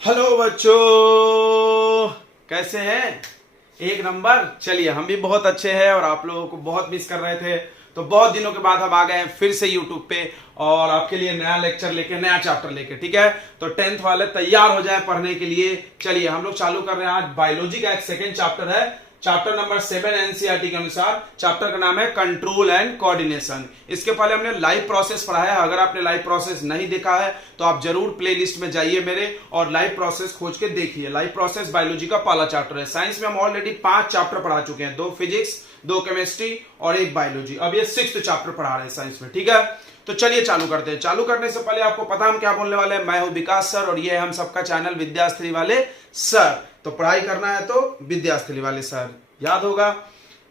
Hello बच्चों, कैसे हैं? एक नंबर। चलिए, हम भी बहुत अच्छे हैं और आप लोगों को बहुत मिस कर रहे थे। तो बहुत दिनों के बाद हम आ गए हैं फिर से यूट्यूब पे और आपके लिए नया लेक्चर लेके, नया चैप्टर लेके। ठीक है, तो 10th वाले तैयार हो जाए पढ़ने के लिए। चलिए, हम लोग चालू कर रहे हैं। आज बायोलॉजी का एक सेकेंड चैप्टर है, चैप्टर नंबर 7 एनसीईआरटी के अनुसार। चैप्टर का नाम है कंट्रोल एंड कोऑर्डिनेशन। इसके पहले हमने लाइव प्रोसेस पढ़ा है। अगर आपने लाइव प्रोसेस नहीं देखा है तो आप जरूर प्लेलिस्ट में जाइए मेरे और लाइव प्रोसेस खोज के देखिए। लाइव प्रोसेस बायोलॉजी का पहला चैप्टर है। साइंस में हम ऑलरेडी 5 चैप्टर पढ़ा चुके हैं, 2 फिजिक्स, 2 केमिस्ट्री और 1 बायोलॉजी। अब ये 6th चैप्टर पढ़ा रहे हैं साइंस में। ठीक है, तो चलिए चालू करते हैं। चालू करने से पहले आपको पता हम क्या बोलने वाले हैं। मैं हूं विकास सर और ये है हम सबका चैनल विद्यास्थली वाले सर। तो पढ़ाई करना है तो विद्यास्थली वाले सर, याद होगा।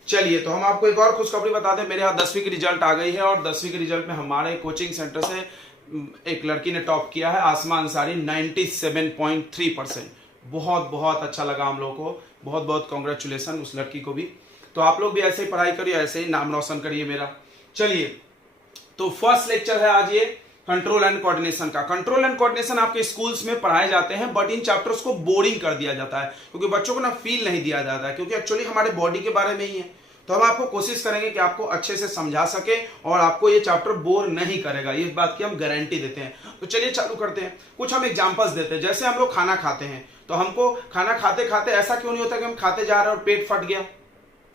चलिए, तो हम आपको एक और खुशखबरी बता दें। मेरे यहाँ 10वीं की रिजल्ट आ गई है और 10वीं के रिजल्ट में हमारे कोचिंग सेंटर से एक लड़की ने टॉप किया है, आसमा अंसारी, 97.3%। बहुत बहुत अच्छा लगा हम लोगों को। बहुत बहुत कॉन्ग्रेचुलेसन उस लड़की को भी। तो आप लोग भी ऐसे ही पढ़ाई करिए, ऐसे ही नाम रोशन करिए मेरा। चलिए, तो फर्स्ट लेक्चर है आज ये कंट्रोल एंड कोऑर्डिनेशन का। कंट्रोल एंड कोऑर्डिनेशन आपके स्कूल्स में पढ़ाए जाते हैं, बट इन चैप्टर्स को बोरिंग कर दिया जाता है क्योंकि बच्चों को ना फील नहीं दिया जाता है, क्योंकि एक्चुअली हमारे बॉडी के बारे में ही है। तो हम आपको कोशिश करेंगे कि आपको अच्छे से समझा सके और आपको ये चैप्टर बोर नहीं करेगा, इस बात की हम गारंटी देते हैं। तो चलिए चालू करते हैं। कुछ हम एग्जांपल्स देते हैं। जैसे हम लोग खाना खाते हैं तो हमको खाना खाते खाते ऐसा क्यों नहीं होता कि हम खाते जा रहे हैं और पेट फट गया,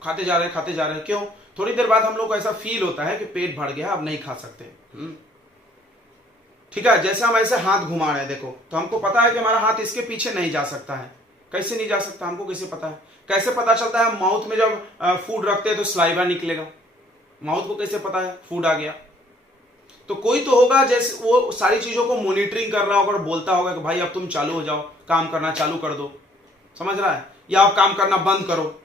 खाते जा रहे हैं, क्यों? थोड़ी देर बाद हम लोग को ऐसा फील होता है कि पेट भर गया, अब नहीं खा सकते। ठीक है, जैसे हम ऐसे हाथ घुमा रहे हैं, देखो, तो हमको पता है कि हमारा हाथ इसके पीछे नहीं जा सकता है। कैसे नहीं जा सकता, हमको कैसे पता है? कैसे पता चलता है? माउथ में जब फूड रखते हैं तो स्लाइवा निकलेगा। माउथ को कैसे पता है फूड आ गया? तो कोई तो होगा जैसे वो सारी चीजों को मॉनिटरिंग कर रहा होगा और बोलता होगा कि भाई अब तुम चालू हो जाओ, काम करना चालू कर दो। समझ रहा है? या आप काम करना बंद करो।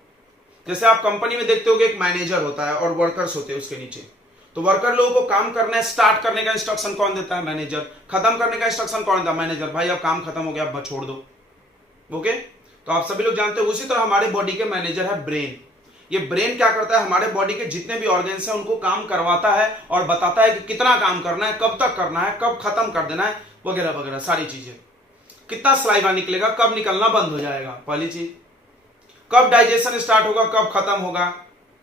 जैसे आप कंपनी में देखते होगे एक मैनेजर होता है और वर्कर्स होते हैं उसके नीचे। तो वर्कर लोगों को काम करना है, स्टार्ट करने का इंस्ट्रक्शन कौन देता है? मैनेजर। खत्म करने का इंस्ट्रक्शन कौन देता है? मैनेजर। भाई अब काम खत्म हो गया, अब छोड़ दो। ओके, तो आप सभी लोग जानते हो। उसी तरह हमारे बॉडी के मैनेजर है ब्रेन। ये ब्रेन क्या करता है? हमारे बॉडी के जितने भी ऑर्गन्स हैं उनको काम करवाता है और बताता है कि कितना काम करना है, कब तक करना है, कब खत्म कर देना है, वगैरह वगैरह सारी चीजें। कितना स्लाइवा निकलेगा, कब निकलना बंद हो जाएगा, पहली चीज। कब डाइजेशन स्टार्ट होगा, कब खत्म होगा,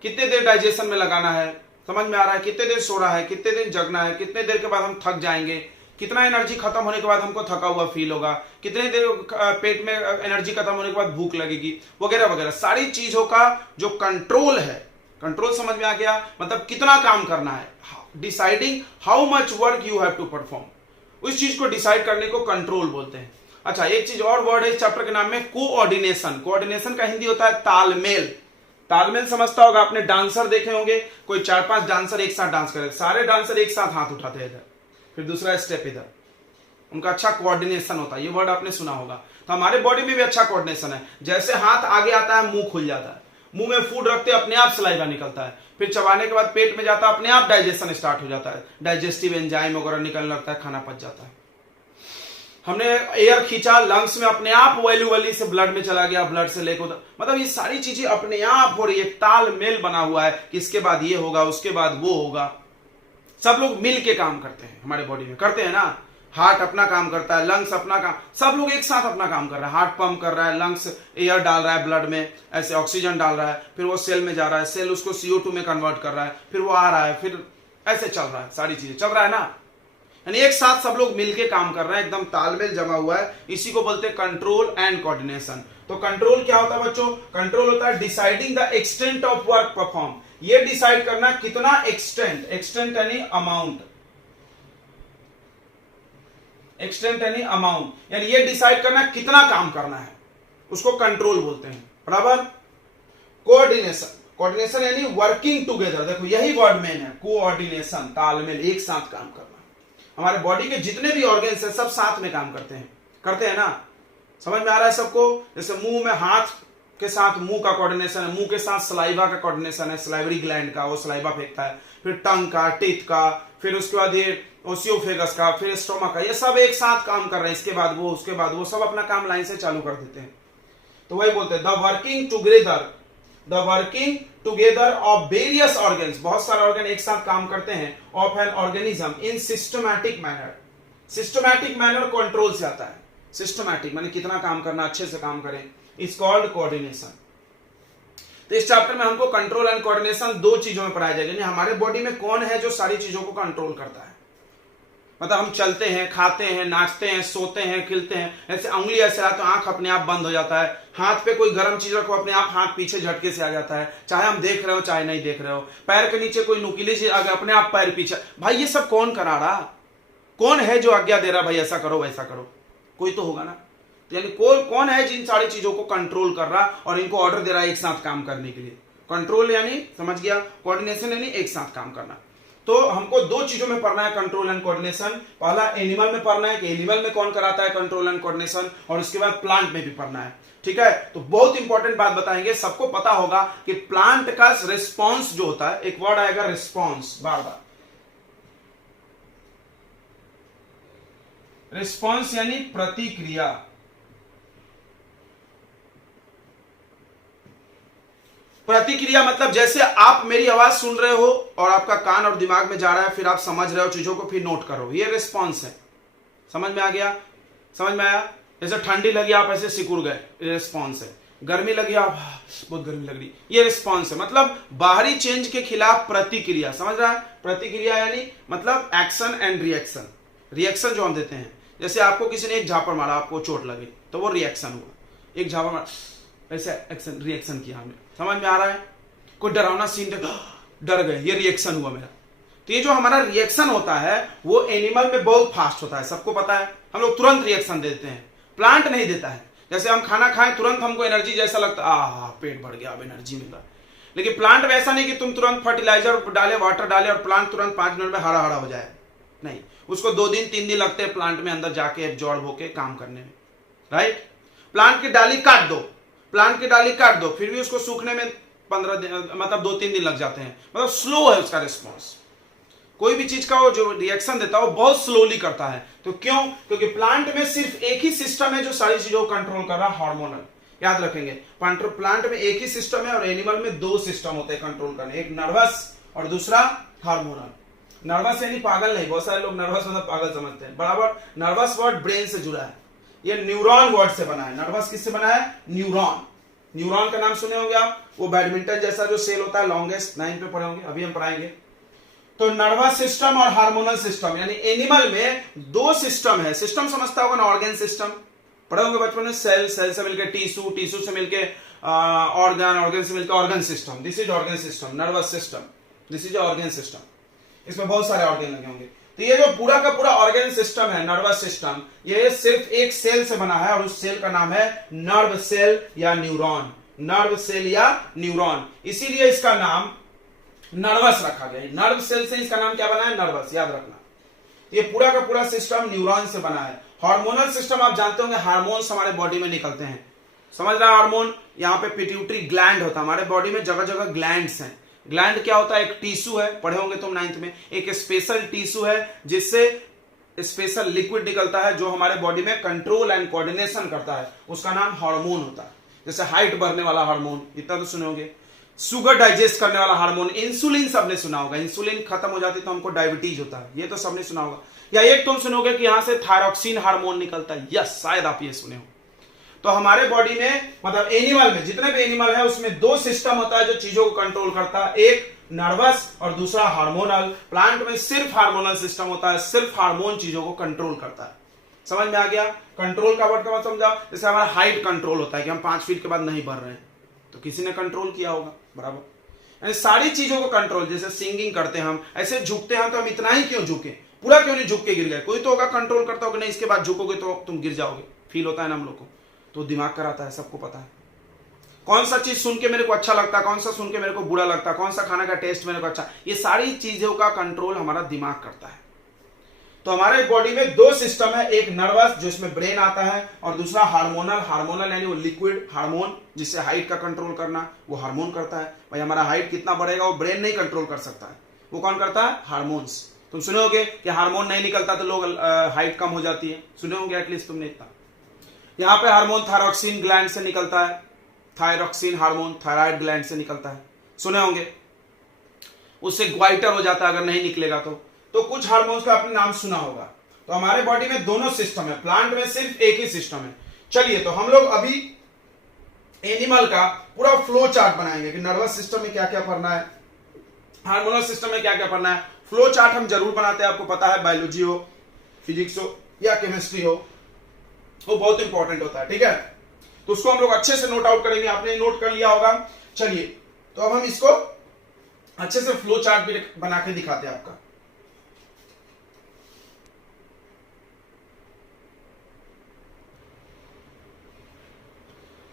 कितने देर डाइजेशन में लगाना है, समझ में आ रहा है? कितने देर सोना है, कितने देर जगना है, कितने देर के बाद हम थक जाएंगे, कितना एनर्जी खत्म होने के बाद हमको थका हुआ फील होगा, कितने देर पेट में एनर्जी खत्म होने के बाद भूख लगेगी, वगैरह वगैरह सारी चीजों का जो कंट्रोल है। कंट्रोल समझ में आ गया? मतलब कितना काम करना है, deciding how much work you have to perform. उस चीज को डिसाइड करने को कंट्रोल बोलते हैं। अच्छा, एक चीज और वर्ड है इस चैप्टर के नाम में, कोऑर्डिनेशन। कोऑर्डिनेशन का हिंदी होता है तालमेल। तालमेल समझता होगा आपने, डांसर देखे होंगे, कोई 4-5 डांसर एक साथ डांस करे, सारे डांसर एक साथ हाथ उठाते हैं इधर, फिर दूसरा स्टेप इधर, उनका अच्छा कोऑर्डिनेशन होता है। ये वर्ड आपने सुना होगा। तो हमारे बॉडी में भी अच्छा कोऑर्डिनेशन है। जैसे हाथ आगे आता है, मुंह खुल जाता है, मुंह में फूड रखते अपने आप सलाइवा निकलता है, फिर चबाने के बाद पेट में जाता है, अपने आप डाइजेशन स्टार्ट हो जाता है, डाइजेस्टिव एंजाइम वगैरह निकलने लगता है, खाना पच जाता है। हमने एयर खींचा लंग्स में, अपने आप वैल्यूअली से ब्लड में चला गया, ब्लड से लेकर, मतलब ये सारी चीजें अपने आप हो रही है। तालमेल बना हुआ है कि इसके बाद ये होगा, उसके बाद वो होगा। सब लोग मिल के काम करते हैं हमारे बॉडी में, करते हैं ना। हार्ट अपना काम करता है, लंग्स अपना काम, सब लोग एक साथ अपना काम कर रहा है। हार्ट पंप कर रहा है, लंग्स एयर डाल रहा है ब्लड में, ऐसे ऑक्सीजन डाल रहा है, फिर वो सेल में जा रहा है, सेल उसको CO2 में कन्वर्ट कर रहा है, फिर वो आ रहा है, फिर ऐसे चल रहा है, सारी चीजें चल रहा है ना। यानी एक साथ सब लोग मिलके काम कर रहे हैं, एकदम तालमेल जमा हुआ है। इसी को बोलते हैं कंट्रोल एंड कोऑर्डिनेशन। तो कंट्रोल क्या होता है बच्चों? कंट्रोल होता है deciding the extent of work perform. ये डिसाइड करना कितना एक्सटेंट, एक्सटेंट यानी अमाउंट, एक्सटेंट यानी अमाउंट, यानी ये डिसाइड करना कितना काम करना है, उसको कंट्रोल बोलते हैं। बराबर। कोऑर्डिनेशन, कोऑर्डिनेशन यानी वर्किंग टुगेदर। देखो यही वर्ड मेन है, कोऑर्डिनेशन, तालमेल, एक साथ काम करना। हमारे बॉडी के जितने भी ऑर्गन्स हैं सब साथ में काम करते हैं ना। समझ में आ रहा है सबको? जैसे मुंह में हाथ के साथ मुंह का कोऑर्डिनेशन है, मुंह के साथ सलाइवा का कोऑर्डिनेशन है, सलाइवरी ग्लैंड का, वो सलाइवा फेंकता है, फिर टंग का, टीथ का, फिर उसके बाद ये ओसियोफेगस का, फिर स्टोमक का, ये सब एक साथ काम कर रहे हैं। इसके बाद वो, उसके बाद वो, सब अपना काम लाइन से चालू कर देते हैं। तो वही बोलते हैं the working together, the working together of various organs. बहुत सारे ऑर्गन एक साथ काम करते हैं, of an organism in systematic manner. Systematic manner control से आता है। सिस्टमैटिक माने कितना काम करना, अच्छे से काम करें, इज कॉल्ड कोऑर्डिनेशन। तो इस चैप्टर में हमको कंट्रोल एंड कोऑर्डिनेशन दो चीजों में पढ़ाया जाएगा, यानी हमारे बॉडी में कौन है जो सारी चीजों को कंट्रोल करता है। मतलब हम चलते हैं, खाते हैं, नाचते हैं, सोते हैं, खिलते हैं, ऐसे उंगली ऐसे आए तो आंख अपने आप बंद हो जाता है, हाथ पे कोई गर्म चीज रखो अपने आप हाथ पीछे झटके से आ जाता है, चाहे हम देख रहे हो चाहे नहीं देख रहे हो, पैर के नीचे कोई नुकीली चीज आ गया अपने आप पैर पीछे। भाई ये सब कौन करा रहा, कौन है जो आज्ञा दे रहा भाई ऐसा करो वैसा करो, कोई तो होगा ना। यानी कौन है जिन सारी चीजों को कंट्रोल कर रहा और इनको ऑर्डर दे रहा है एक साथ काम करने के लिए। कंट्रोल यानी समझ गया, कोऑर्डिनेशन यानी एक साथ काम करना। तो हमको दो चीजों में पढ़ना है कंट्रोल एंड कोऑर्डिनेशन। पहला एनिमल में पढ़ना है कि एनिमल में कौन कराता है कंट्रोल एंड कोऑर्डिनेशन, और उसके बाद प्लांट में भी पढ़ना है। ठीक है, तो बहुत इंपॉर्टेंट बात बताएंगे। सबको पता होगा कि प्लांट का रिस्पॉन्स जो होता है, एक वर्ड आएगा रिस्पॉन्स, बार बार रिस्पॉन्स यानी प्रतिक्रिया। प्रतिक्रिया मतलब जैसे आप मेरी आवाज सुन रहे हो और आपका कान और दिमाग में जा रहा है, फिर आप समझ रहे हो चीजों को, फिर नोट करो, ये रिस्पॉन्स है। समझ में आ गया, समझ में आया। जैसे ठंडी लगी आप ऐसे सिकुड़ गए, ये रिस्पॉन्स है। गर्मी लगी आप बहुत गर्मी लग रही, ये रिस्पॉन्स है। मतलब बाहरी चेंज के खिलाफ प्रतिक्रिया, समझ रहा है। प्रतिक्रिया यानी मतलब एक्शन एंड रिएक्शन। रिएक्शन जो हम देते हैं, जैसे आपको किसी ने एक झापड़ मारा, आपको चोट लगी तो वो रिएक्शन हुआ, एक झापड़ मारा ऐसे एक्शन रिएक्शन किया हमने, समझ में आ रहा है। कोई डरावना सीन डर गए, ये रिएक्शन हुआ मेरा। तो ये जो हमारा रिएक्शन होता है वो एनिमल में बहुत फास्ट होता है, सबको पता है। हम लोग तुरंत रिएक्शन देते हैं, प्लांट नहीं देता है। जैसे हम खाना खाएं तुरंत हमको एनर्जी जैसा लगता है, पेट भर गया, अब एनर्जी मिल रहा है। लेकिन प्लांट में ऐसा नहीं कि तुम तुरंत फर्टिलाइजर डाले, वाटर डाले और प्लांट तुरंत 5 मिनट में हरा हरा हो जाए, नहीं। उसको 2 दिन 3 दिन लगते हैं प्लांट में अंदर जाके एब्जॉर्ब होके काम करने में, राइट। प्लांट की डाली काट दो, प्लांट की डाली काट दो, फिर भी उसको सूखने में 15 दिन मतलब 2-3 दिन लग जाते हैं। मतलब स्लो है उसका रिस्पॉन्स। कोई भी चीज का वो जो रिएक्शन देता है वो बहुत स्लोली करता है। तो क्यों? क्योंकि प्लांट में सिर्फ एक ही सिस्टम है जो सारी चीजों को कंट्रोल कर रहा है, हार्मोनल। याद रखेंगे, प्लांट में एक ही सिस्टम है और एनिमल में 2 सिस्टम होते हैं कंट्रोल करने, एक नर्वस और दूसरा हार्मोनल। नर्वस यानी पागल नहीं, बहुत सारे लोग नर्वस मतलब पागल समझते हैं। बराबर, नर्वस वर्ड ब्रेन से जुड़ा है, ये न्यूरॉन वर्ड से बना है। नर्वस किससे बना है? न्यूरॉन। न्यूरॉन का नाम सुने होंगे आप, वो बैडमिंटन जैसा जो सेल होता है, लॉन्गेस्ट, 9 पे पढ़े होंगे, अभी हम पढ़ाएंगे। तो नर्वस सिस्टम और हार्मोनल सिस्टम, यानी एनिमल में 2 सिस्टम है। सिस्टम समझता होगा ना, ऑर्गन सिस्टम पढ़े होंगे बचपन में। सेल, सेल से मिलकर टिश्यू, टिश्यू से मिलकर ऑर्गन, ऑर्गन से मिलकर organ system. This is organ system. Nervous system, this is organ system. इसमें बहुत सारे ऑर्गन लगे होंगे। तो ये जो पूरा का पूरा ऑर्गन सिस्टम है, नर्वस सिस्टम, ये सिर्फ एक सेल से बना है और उस सेल का नाम है नर्व सेल या न्यूरॉन। नर्व सेल या न्यूरॉन, इसीलिए इसका नाम नर्वस रखा गया है। नर्व सेल से इसका नाम क्या बना है? नर्वस, याद रखना। ये पूरा का पूरा सिस्टम न्यूरॉन से बना है। हार्मोनल सिस्टम आप जानते होंगे, हार्मोन्स हमारे बॉडी में निकलते हैं, समझ रहा है। हार्मोन, यहाँ पे पिट्यूटरी ग्लैंड होता है। हमारे बॉडी में जगह जगह ग्लैंड्स हैं। ग्लैंड क्या होता है? एक टिश्यू है, पढ़े होंगे तुम 9th में। एक स्पेशल टिश्यू है जिससे स्पेशल लिक्विड निकलता है जो हमारे बॉडी में कंट्रोल एंड कोऑर्डिनेशन करता है, उसका नाम हार्मोन होता है। जैसे हाइट बढ़ने वाला हार्मोन, इतना तो सुने होंगे। शुगर डाइजेस्ट करने वाला हार्मोन, इंसुलिन सबने सुना होगा। इंसुलिन खत्म हो जाती तो हमको डायबिटीज होता है, ये तो सबने सुना होगा। या एक तुम सुनोगे कि यहां से थायरॉक्सिन हार्मोन निकलता है, यस, शायद आप ये सुने हो। तो हमारे बॉडी में, मतलब एनिमल में, जितने भी एनिमल है उसमें 2 सिस्टम होता है जो चीजों को कंट्रोल करता है, एक नर्वस और दूसरा हार्मोनल। प्लांट में सिर्फ हार्मोनल सिस्टम होता है, सिर्फ हार्मोन चीजों को कंट्रोल करता है। समझ में आ गया? कंट्रोल का वर्ड का मतलब समझाओ। जैसे हमारा हाइट कंट्रोल होता है कि हम 5 फीट के बाद नहीं बढ़ रहे हैं, तो किसी ने कंट्रोल किया होगा, बराबर। यानी सारी चीजों को कंट्रोल, जैसे सिंगिंग करते हैं हम, ऐसे झुकते हैं तो हम इतना ही क्यों झुके, पूरा क्यों नहीं झुक के गिर गए? कोई तो होगा कंट्रोल करता होगा, नहीं इसके बाद झुकोगे तो तुम गिर जाओगे, फील होता है ना हम लोग को। तो दिमाग कराता है, सबको पता है कौन सा चीज सुन के मेरे को अच्छा लगता है, कौन सा सुन के मेरे को बुरा लगता है, कौन सा खाना का टेस्ट मेरे को अच्छा, ये सारी चीजों का कंट्रोल हमारा दिमाग करता है। तो हमारे बॉडी में 2 सिस्टम है, एक नर्वस जो इसमें ब्रेन आता है, और दूसरा हार्मोनल। हार्मोनल यानी वो लिक्विड हार्मोन जिससे हाइट का कंट्रोल करना, वो हार्मोन करता है। भाई हमारा हाइट कितना बढ़ेगा वो ब्रेन नहीं कंट्रोल कर सकता है, वो कौन करता है? हार्मोन्स। तुम सुने होगे कि हार्मोन नहीं निकलता तो लोग हाइट कम हो जाती है, सुने होंगे एटलीस्ट तुमने इतना। यहाँ पे हार्मोन थायरॉक्सिन ग्लैंड से निकलता है, थायरॉक्सिन हार्मोन थायराइड ग्लैंड से निकलता है, सुने होंगे। उससे ग्वाइटर हो जाता है अगर नहीं निकलेगा तो कुछ हार्मोन्स का आपने नाम सुना होगा। तो हमारे बॉडी में दोनों सिस्टम है, प्लांट में सिर्फ एक ही सिस्टम है। चलिए तो हम लोग अभी एनिमल का पूरा फ्लो चार्ट बनाएंगे कि नर्वस सिस्टम में क्या क्या पढ़ना है, हार्मोनल सिस्टम में क्या क्या पढ़ना है। फ्लो चार्ट हम जरूर बनाते हैं, आपको पता है, बायोलॉजी हो, फिजिक्स हो या केमिस्ट्री हो, वो बहुत इंपॉर्टेंट होता है। ठीक है, तो उसको हम लोग अच्छे से नोट आउट करेंगे, आपने नोट कर लिया होगा। चलिए तो अब हम इसको अच्छे से फ्लो चार्ट भी बना के दिखाते हैं आपका।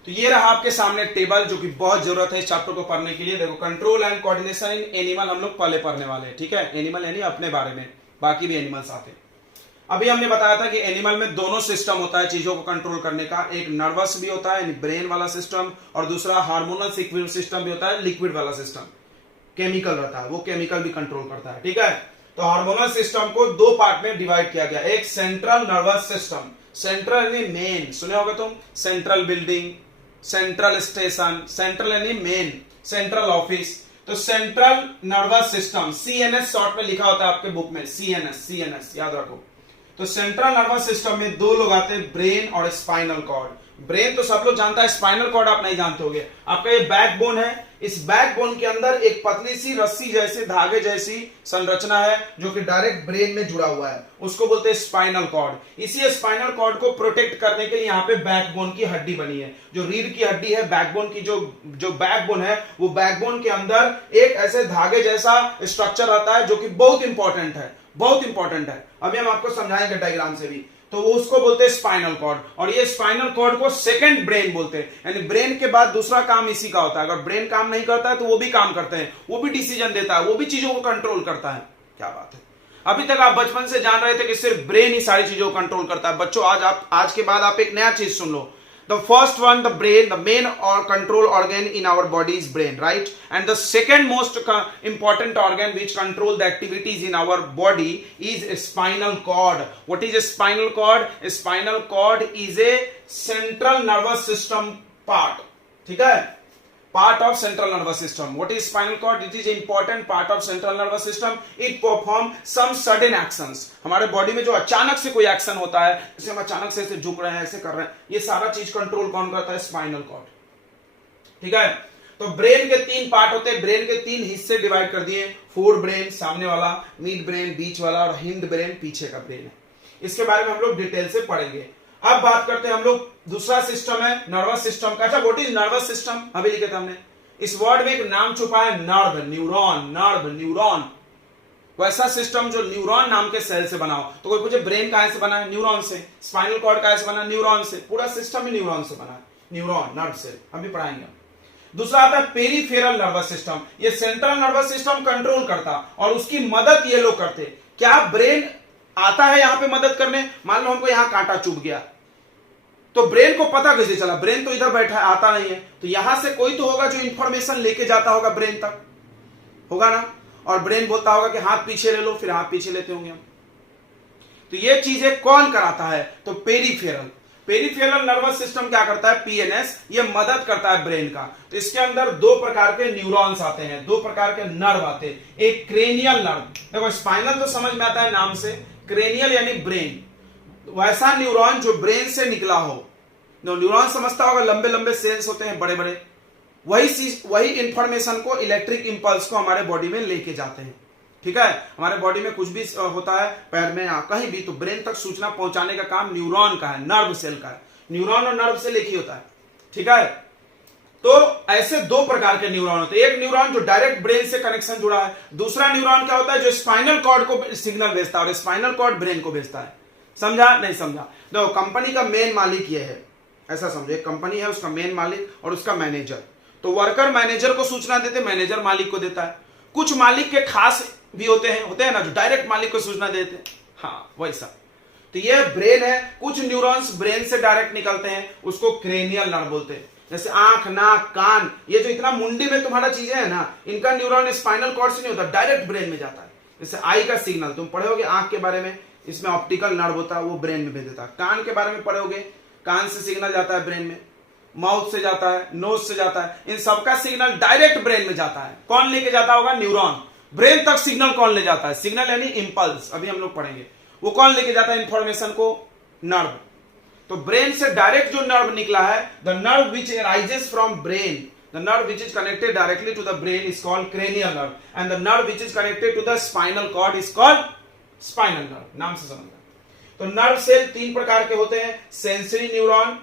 तो ये रहा आपके सामने टेबल, जो कि बहुत जरूरत है इस चैप्टर को पढ़ने के लिए। देखो, control and coordination in animal हम लोग पहले पढ़ने वाले हैं। ठीक है, एनिमल यानी अपने बारे में, बाकी भी एनिमल्स आते हैं। अभी हमने बताया था कि एनिमल में दोनों सिस्टम होता है चीजों को कंट्रोल करने का, एक नर्वस भी होता है यानी ब्रेन वाला सिस्टम, और दूसरा हार्मोनल सिस्टम भी होता है, लिक्विड वाला सिस्टम, केमिकल रहता है, वो केमिकल भी कंट्रोल करता है। ठीक है, तो हार्मोनल सिस्टम को दो पार्ट में डिवाइड किया गया, एक सेंट्रल नर्वस सिस्टम, सेंट्रल यानी मेन, सुने होगे तुम, central building, central station, central यानी मेन, सेंट्रल ऑफिस। तो central nervous system, CNS short में लिखा होता है आपके बुक में, सीएनएस याद रखो। तो सेंट्रल नर्वस सिस्टम में दो लोग आते हैं, ब्रेन और स्पाइनल कॉर्ड। ब्रेन तो सब लोग जानता है, स्पाइनल कॉर्ड आप नहीं जानते होंगे। आपका ये बैकबोन है, इस बैकबोन के अंदर एक पतली सी रस्सी जैसे, धागे जैसी संरचना है जो कि डायरेक्ट ब्रेन में जुड़ा हुआ है, उसको बोलते हैं स्पाइनल कॉर्ड। इसी स्पाइनल कॉर्ड को प्रोटेक्ट करने के लिए यहाँ पे बैकबोन की हड्डी बनी है, जो रीढ़ की हड्डी है, बैकबोन की जो बैकबोन है, वो बैकबोन के अंदर एक ऐसे धागे जैसा स्ट्रक्चर आता है जो कि बहुत इंपॉर्टेंट है, बहुत इंपॉर्टेंट है। अभी हम आपको समझाएंगे डायग्राम से भी। तो वो उसको बोलते हैं स्पाइनल कॉर्ड, और ये स्पाइनल कॉर्ड को सेकंड ब्रेन बोलते हैं, यानी ब्रेन के बाद दूसरा काम इसी का होता है। अगर ब्रेन काम नहीं करता है तो वो भी काम करते हैं, वो भी डिसीजन देता है, वो भी चीजों को कंट्रोल करता है। क्या बात है, अभी तक आप बचपन से जान रहे थे कि सिर्फ ब्रेन ही सारी चीजों को कंट्रोल करता है। बच्चों, आज के बाद आप एक नया चीज सुन लो। The first one, the brain, the main or control organ in our body is brain, right? And the second most important organ which control the activities in our body is a spinal cord. What is a spinal cord? A spinal cord is a central nervous system part. ठीक है? Part of central nervous system. What is spinal cord? It is an important part of central nervous system. It perform some sudden actions. हमारे body में जो अचानक से कोई action होता है, जैसे हम अचानक से ऐसे झुक रहे हैं, ऐसे कर रहे हैं, ये सारा चीज कंट्रोल कौन करता है? Spinal cord. ठीक है, तो ब्रेन के तीन पार्ट होते हैं, ब्रेन के तीन हिस्से डिवाइड कर दिए, फोर ब्रेन सामने वाला, मिड ब्रेन बीच वाला, और हिंड ब्रेन पीछे का ब्रेन है। इसके बारे में हम लोग डिटेल से पढ़ेंगे। अब बात करते हैं हम लोग, दूसरा सिस्टम है नर्वस सिस्टम का। अच्छा, व्हाट इज नर्वस सिस्टम? अभी लिखे थे हमने, इस वर्ड में एक नाम छुपा है, नर्व, न्यूरॉन, नर्व, न्यूरॉन। वैसा सिस्टम जो न्यूरॉन नाम के सेल से बना हो। तो कोई पूछे ब्रेन कहां से बना है? न्यूरॉन से। स्पाइनल कॉर्ड कहां से बना? न्यूरॉन से। पूरा सिस्टम ही न्यूरॉन से बना है, न्यूरॉन, नर्व से। हम भी पढ़ाएंगे। दूसरा आता है पेरिफेरल नर्वस सिस्टम। ये सेंट्रल नर्वस सिस्टम कंट्रोल करता, और उसकी मदद ये लोग करते। क्या ब्रेन आता है यहां पे मदद करने? मान लो हमको यहां कांटा चुभ गया, तो ब्रेन को पता कैसे चला? ब्रेन तो इधर बैठा है, आता नहीं है, तो यहां से कोई तो होगा जो इंफॉर्मेशन लेके जाता होगा ब्रेन तक, होगा ना? और ब्रेन बोलता होगा कि हाथ पीछे ले लो, फिर हाथ पीछे लेते होंगे हम। तो ये चीजें कौन कराता है? तो पेरिफेरल नर्वस सिस्टम क्या करता है? पीएनएस, ये मदद करता है ब्रेन का। तो इसके अंदर दो प्रकार के न्यूरॉन्स आते हैं, दो प्रकार के नर्व आते हैं। एक क्रेनियल नर्व, देखो स्पाइनल तो समझ में आता है नाम से, क्रेनियल यानी ब्रेन, वैसा न्यूरॉन जो ब्रेन से निकला हो। न्यूरॉन समझता होगा, लंबे लंबे सेल्स होते हैं, बड़े बड़े, वही इंफॉर्मेशन को, इलेक्ट्रिक इंपल्स को हमारे बॉडी में लेके जाते हैं। ठीक है, हमारे बॉडी में कुछ भी होता है, पैर में या कहीं भी, तो ब्रेन तक सूचना पहुंचाने का काम न्यूरॉन का है, नर्व सेल का है। न्यूरॉन और नर्व सेल एक ही होता है। ठीक है, तो ऐसे दो प्रकार के न्यूरॉन होते हैं। एक न्यूरॉन जो डायरेक्ट ब्रेन से कनेक्शन जुड़ा है, दूसरा न्यूरॉन क्या होता है? जो स्पाइनल कॉर्ड को सिग्नल भेजता है, और स्पाइनल कॉर्ड ब्रेन को भेजता है। समझा? नहीं समझा? देखो, कंपनी का मेन मालिक ये है, ऐसा समझो, एक कंपनी है, उसका मेन मालिक और उसका मैनेजर। तो वर्कर मैनेजर को सूचना देते, मैनेजर मालिक को देता है। कुछ मालिक के खास भी होते हैं ना, जो डायरेक्ट मालिक को सूचना देते हैं। हाँ, वैसा। तो ये ब्रेन है, कुछ न्यूरॉन्स ब्रेन से डायरेक्ट निकलते हैं, उसको क्रेनियल नर्व बोलते हैं। जैसे आंख, नाक, कान, ये जो इतना मुंडी में तुम्हारा चीजें है ना, इनका न्यूरॉन स्पाइनल कॉर्ड से नहीं होता, डायरेक्ट ब्रेन में जाता है। जैसे आई का सिग्नल तुम पढ़ोगे आंख के बारे में, इसमें ऑप्टिकल नर्व होता है, वो ब्रेन में भेज देता है। कान के बारे में पढ़ोगे, कान से सिग्नल जाता है ब्रेन में, माउथ से जाता है, नोज से जाता है, इन सबका सिग्नल डायरेक्ट ब्रेन में जाता है। कौन लेके जाता होगा? न्यूरॉन। ब्रेन तक सिग्नल कौन ले जाता है? सिग्नल यानी इंपल्स, अभी हम लोग पढ़ेंगे। वो कौन लेके जाता है इंफॉर्मेशन को? नर्व। तो ब्रेन से डायरेक्ट जो नर्व निकला है, the nerve which arises from brain, the nerve which is connected directly to the brain is called cranial nerve, and the nerve which is connected to the spinal cord is called spinal nerve. नाम से समझना। तो nerve cell तीन प्रकार के होते हैं, sensory neuron,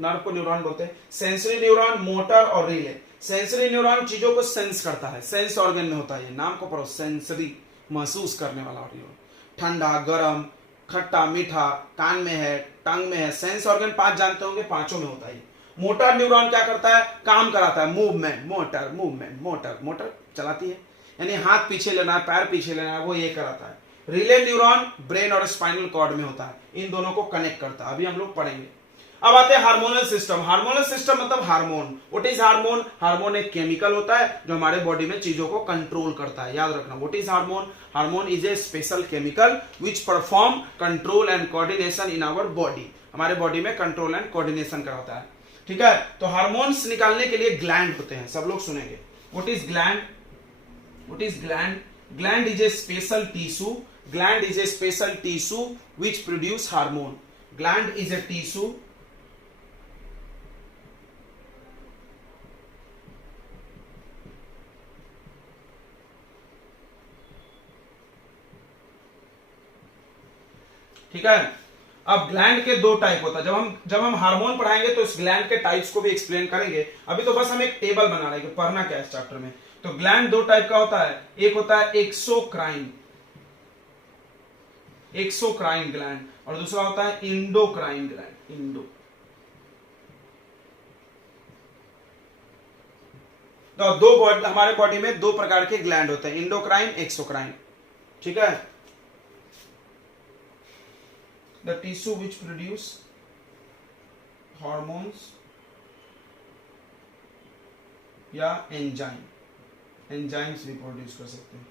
nerve को न्यूरॉन बोलते हैं, सेंसरी न्यूरॉन, मोटर और रिले। सेंसरी न्यूरॉन चीजों को सेंस करता है, सेंस ऑर्गन में होता है, नाम को पढ़ो, सेंसरी, महसूस करने वाला न्यूरॉन। ठंडा, गरम, खट्टा, मीठा, कान में है, टंग में है, सेंस ऑर्गन 5 जानते होंगे, 5 में होता है। मोटर न्यूरॉन क्या करता है? काम कराता है, मूवमेंट, मोटर, मूवमेंट, मोटर चलाती है, यानी हाथ पीछे लेना है, पैर पीछे लेना है, वो ये कराता है। रिले न्यूरॉन ब्रेन और स्पाइनल कॉर्ड में होता है, इन दोनों को कनेक्ट करता है, अभी हम लोग पढ़ेंगे। अब आते हैं हार्मोनल सिस्टम। हार्मोनल सिस्टम मतलब hormone. What is hormone? Hormone एक केमिकल होता है जो हमारे बॉडी में चीजों को कंट्रोल करता है, याद रखना। What is hormone? Hormone is a special chemical which perform control and coordination in our body, हमारे बॉडी में कंट्रोल एंड कोऑर्डिनेशन कराता है, ठीक है। तो हार्मोन्स निकालने के लिए ग्लैंड होते हैं, सब लोग सुनेंगे। What is gland? What is gland? Gland is a special tissue, gland is a special tissue which produce hormone. Gland is a tissue ठीक है। अब ग्लैंड के 2 टाइप होता है, जब हम हार्मोन पढ़ाएंगे तो इस ग्लैंड के टाइप्स को भी एक्सप्लेन करेंगे। अभी तो बस हम एक टेबल बना रहे हैं कि पढ़ना क्या है इस चैप्टर में। तो ग्लैंड 2 टाइप का होता है, एक होता है एक्सोक्राइन ग्लैंड, और दूसरा होता है इंडोक्राइन ग्लैंड, इंडो। तो हमारे बॉडी में 2 प्रकार के ग्लैंड होते हैं, इंडोक्राइन, एक्सोक्राइन, ठीक है। The tissue which produce hormones या एंजाइम्स भी प्रोड्यूस कर सकते हैं।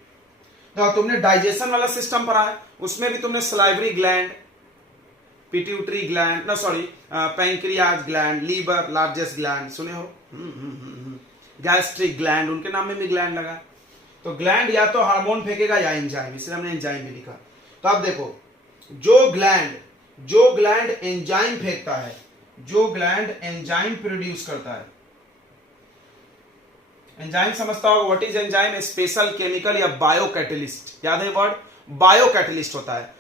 तो तुमने डाइजेशन वाला सिस्टम पढ़ा है, उसमें भी तुमने salivary gland, pituitary gland, pancreas gland, liver, largest gland सुने हो, गैस्ट्रिक ग्लैंड, उनके नाम में भी ग्लैंड लगा। तो ग्लैंड या तो हार्मोन फेंकेगा या एंजाइम, इसलिए हमने एंजाइम भी लिखा। तो अब देखो, जो ग्लैंड एंजाइम फेंकता है, जो ग्लैंड एंजाइम प्रोड्यूस करता है, एंजाइम समझता होगा। What is enzyme? Special chemical या बायोकैटलिस्ट, याद है वर्ड, बायोकैटलिस्ट होता है।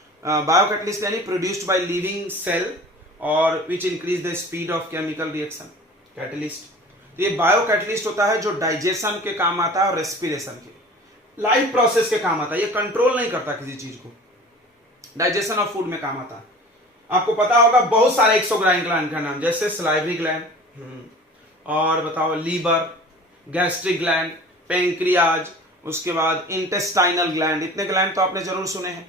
बायोकैटलिस्ट यानी प्रोड्यूस्ड बाय लिविंग सेल और which increase the speed of chemical reaction, catalyst. तो ये बायोकैटलिस्ट होता है जो डाइजेशन के काम आता है और रेस्पिरेशन के, लाइफ प्रोसेस के काम आता है। ये कंट्रोल नहीं करता किसी चीज को, डाइजेशन ऑफ फूड में काम आता है। आपको पता होगा बहुत सारे एक्सोक्राइन ग्लैंड का नाम, जैसे सलाइवरी ग्लैंड, और बताओ लीवर, गैस्ट्रिक ग्लैंड, पैंक्रियाज, उसके बाद इंटेस्टाइनल ग्लैंड, इतने ग्लैंड तो आपने जरूर सुने हैं।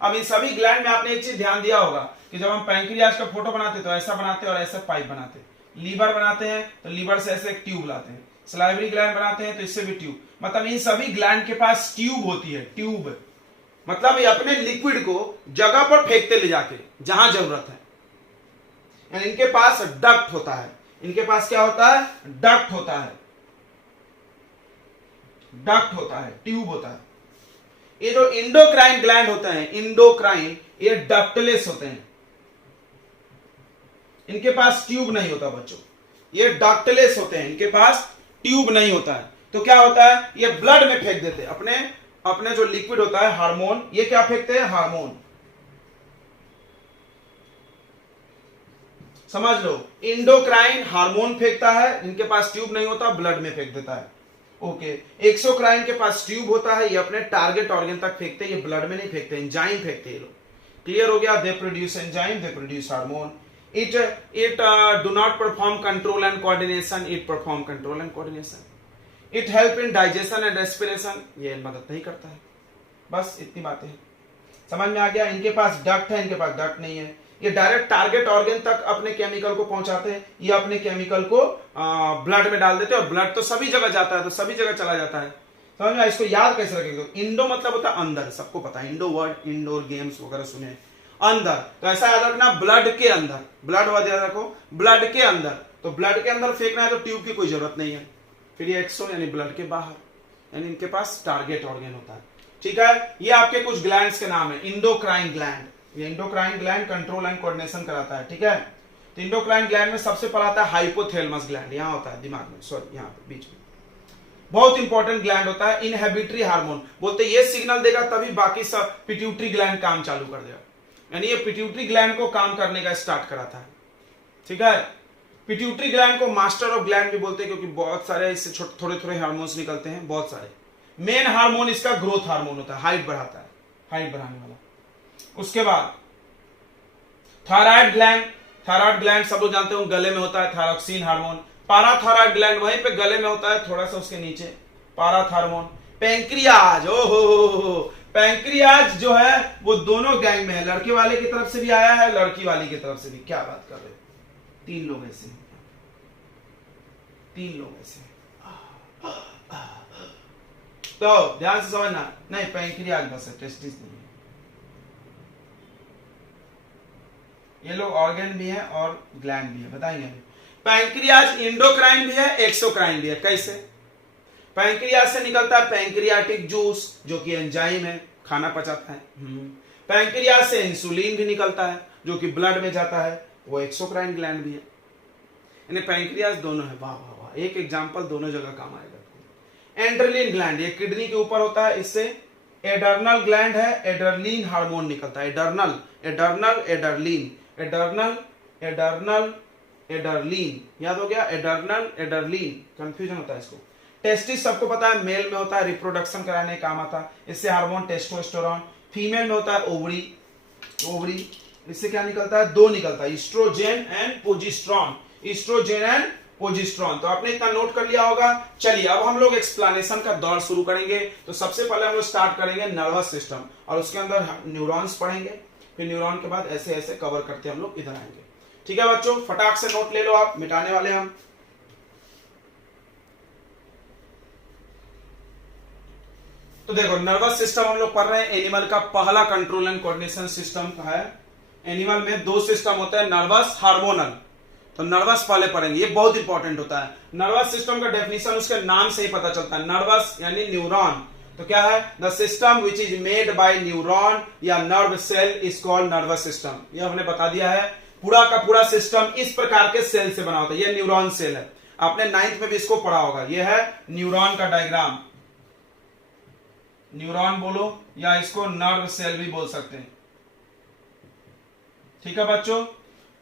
अब इन सभी ग्लैंड में आपने एक चीज ध्यान दिया होगा कि जब हम पैंक्रियाज का फोटो बनाते तो ऐसा बनाते और ऐसा पाइप बनाते, लीवर बनाते हैं तो लीवर से ऐसे एक ट्यूब लाते हैं, सलाइवरी ग्लैंड बनाते हैं तो इससे भी ट्यूब, मतलब इन सभी ग्लैंड के पास ट्यूब होती है। ट्यूब मतलब ये अपने लिक्विड को जगह पर फेंकते ले जाके जहां जरूरत है। यानी इनके पास डक्ट होता है, इनके पास क्या होता है? डक्ट होता है, डक्ट होता है, ट्यूब होता है। ये जो इंडोक्राइन ग्लैंड होते हैं, इंडोक्राइन, ये डक्टलेस होते हैं, इनके पास ट्यूब नहीं होता बच्चों, ये डक्टलेस होते हैं, इनके पास ट्यूब नहीं होता है। तो क्या होता है? ये ब्लड में फेंक देते हैं अपने जो लिक्विड होता है हार्मोन, ये क्या फेंकते हैं? हार्मोन। समझ लो, इंडोक्राइन हार्मोन फेंकता है, इनके पास ट्यूब नहीं होता, ब्लड में फेंक देता है। ओके, एक्सोक्राइन के पास ट्यूब होता है, ये अपने टारगेट ऑर्गन तक फेंकते हैं, ये ब्लड में नहीं फेंकते, एंजाइम फेंकते हैं ये लोग। क्लियर हो गया? They produce enzyme, they produce hormone. It do not perform control and coordination, it perform control and coordination. It help in digestion and respiration, ये मदद नहीं करता है। बस इतनी बातें हैं, समझ में आ गया? इनके पास डक्ट है, इनके पास डक्ट नहीं है। ये डायरेक्ट टारगेट ऑर्गन तक अपने केमिकल को पहुंचाते हैं, ये अपने केमिकल को ब्लड में डाल देते हैं, और ब्लड तो सभी जगह जाता है, तो सभी जगह चला जाता है। समझ में? इसको याद कैसे रखेंगे? इंडो मतलब होता है अंदर, सबको पता है, इंडो वर्ड, इंडोर गेम्स वगैरह सुने, अंदर। तो ऐसा याद रखना, ब्लड के अंदर, ब्लड वर्ड याद रखो, ब्लड के अंदर। तो ब्लड के अंदर फेंकना है तो ट्यूब की कोई जरूरत नहीं है। फिर ये एक्सो यानी ब्लड के बाहर, यानी इनके पास टारगेट ऑर्गन होता है। ठीक है, ये आपके कुछ ग्लैंड्स के नाम है। इंडोक्राइन ग्लैंड, ये endocrine gland control and coordination कराता है, ठीक है। तो इंडोक्राइन ग्लैंड में सबसे पहला आता है हाइपोथैलेमस ग्लैंड, यहां होता है दिमाग में, सॉरी यहां पे बीच में, बहुत इंपॉर्टेंट ग्लैंड होता है। इनहिबिटरी हार्मोन बोलते ये सिग्नल देगा तभी बाकी सब पिट्यूटरी ग्लैंड काम चालू कर देगा, यानी ये पिट्यूटरी ग्लैंड को काम करने का स्टार्ट कराता है, ठीक है। पिट्यूटरी ग्लैंड को मास्टर ऑफ ग्लैंड भी बोलते हैं, क्योंकि बहुत सारे इससे थोड़े थोड़े हार्मोन्स निकलते हैं, बहुत सारे। मेन हार्मोन इसका ग्रोथ हार्मोन होता है, हाइट बढ़ाता है, हाइट बढ़ाने वाला। उसके बाद थायराइड ग्लैंड, थायराइड ग्लैंड सब लोग जानते हो गले में होता है, थायरोक्सिन हार्मोन। पाराथायराइड ग्लैंड वहीं पे गले में होता है, थोड़ा सा उसके नीचे, पाराथार्मोन। पैंक्रियाज, ओहो, पैंक्रियाज जो है वो दोनों गैंग में है, लड़के वाले की तरफ से भी आया है, लड़की वाली की तरफ से भी। क्या बात कर रहे हो, तीन लोग ऐसे हैं, तीन लोग ऐसे हैं। तो ध्यान से समझना, नहीं पैंक्रियाज बस है, टेस्टिस नहीं है। ये लोग ऑर्गन भी है और ग्लैंड भी है, बताएंगे अभी। पैंक्रियाज इंडोक्राइन भी है, एक्सोक्राइन भी है। कैसे? पैंक्रियाज से निकलता है पैंक्रियाटिक जूस, जो कि एंजाइम है, खाना पचाता है। पैंक्रियाज से इंसुलिन भी निकलता है, जो कि ब्लड में जाता है, वो एक्सोक्राइन ग्लैंड भी है। यानी पैंक्रियाज दोनों है। वाह वाह वाह, एक एग्जांपल दोनों जगह काम आएगा। एड्रेनलिन ग्लैंड, ये किडनी के ऊपर होता है, इससे एडर्नल ग्लैंड है, एड्रेनलिन हार्मोन निकलता है। एडर्नल, एडर्नल, एडर्लिन, एडर्नल, एडर्नल, एडर्लिन, याद हो गया, एडर्नल, एडर्लिन, कंफ्यूजन होता है इसको। टेस्टिस सबको पता है मेल में होता है, रिप्रोडक्शन कराने का काम आता है, इससे हार्मोन टेस्टोस्टेरोन। फीमेल में होता है ओवरी, ओवरी, इससे क्या निकलता है? दो निकलता है, oestrogen and progesterone, oestrogen and progesterone. तो आपने इतना नोट कर लिया होगा। चलिए अब हम लोग एक्सप्लेनेशन का दौर शुरू करेंगे। तो सबसे पहले हम लोग स्टार्ट करेंगे नर्वस सिस्टम, और उसके अंदर न्यूरॉन्स पढ़ेंगे, फिर न्यूरॉन के बाद ऐसे ऐसे कवर करते हम लोग इधर आएंगे। ठीक है बच्चों, फटाक से नोट ले लो, आप मिटाने वाले हम। तो देखो नर्वस सिस्टम हम लोग पढ़ रहे हैं, एनिमल का पहला कंट्रोल एंड कोऑर्डिनेशन सिस्टम है। एनिमल में दो सिस्टम होते हैं, नर्वस, हार्मोनल। तो नर्वस पहले पढ़ेंगे, ये बहुत इंपॉर्टेंट होता है। नर्वस सिस्टम का डेफिनेशन उसके नाम से ही पता चलता है, नर्वस यानी न्यूरॉन। तो क्या है? The system which is made by neuron या nerve cell is called nervous system. ये हमने बता दिया है। पूरा का पूरा सिस्टम इस प्रकार के सेल से बना होता है। ये न्यूरॉन सेल है, आपने 9th में भी इसको पढ़ा होगा। ये है न्यूरॉन का डायग्राम, न्यूरॉन बोलो या इसको नर्व सेल भी बोल सकते हैं। ठीक है बच्चों,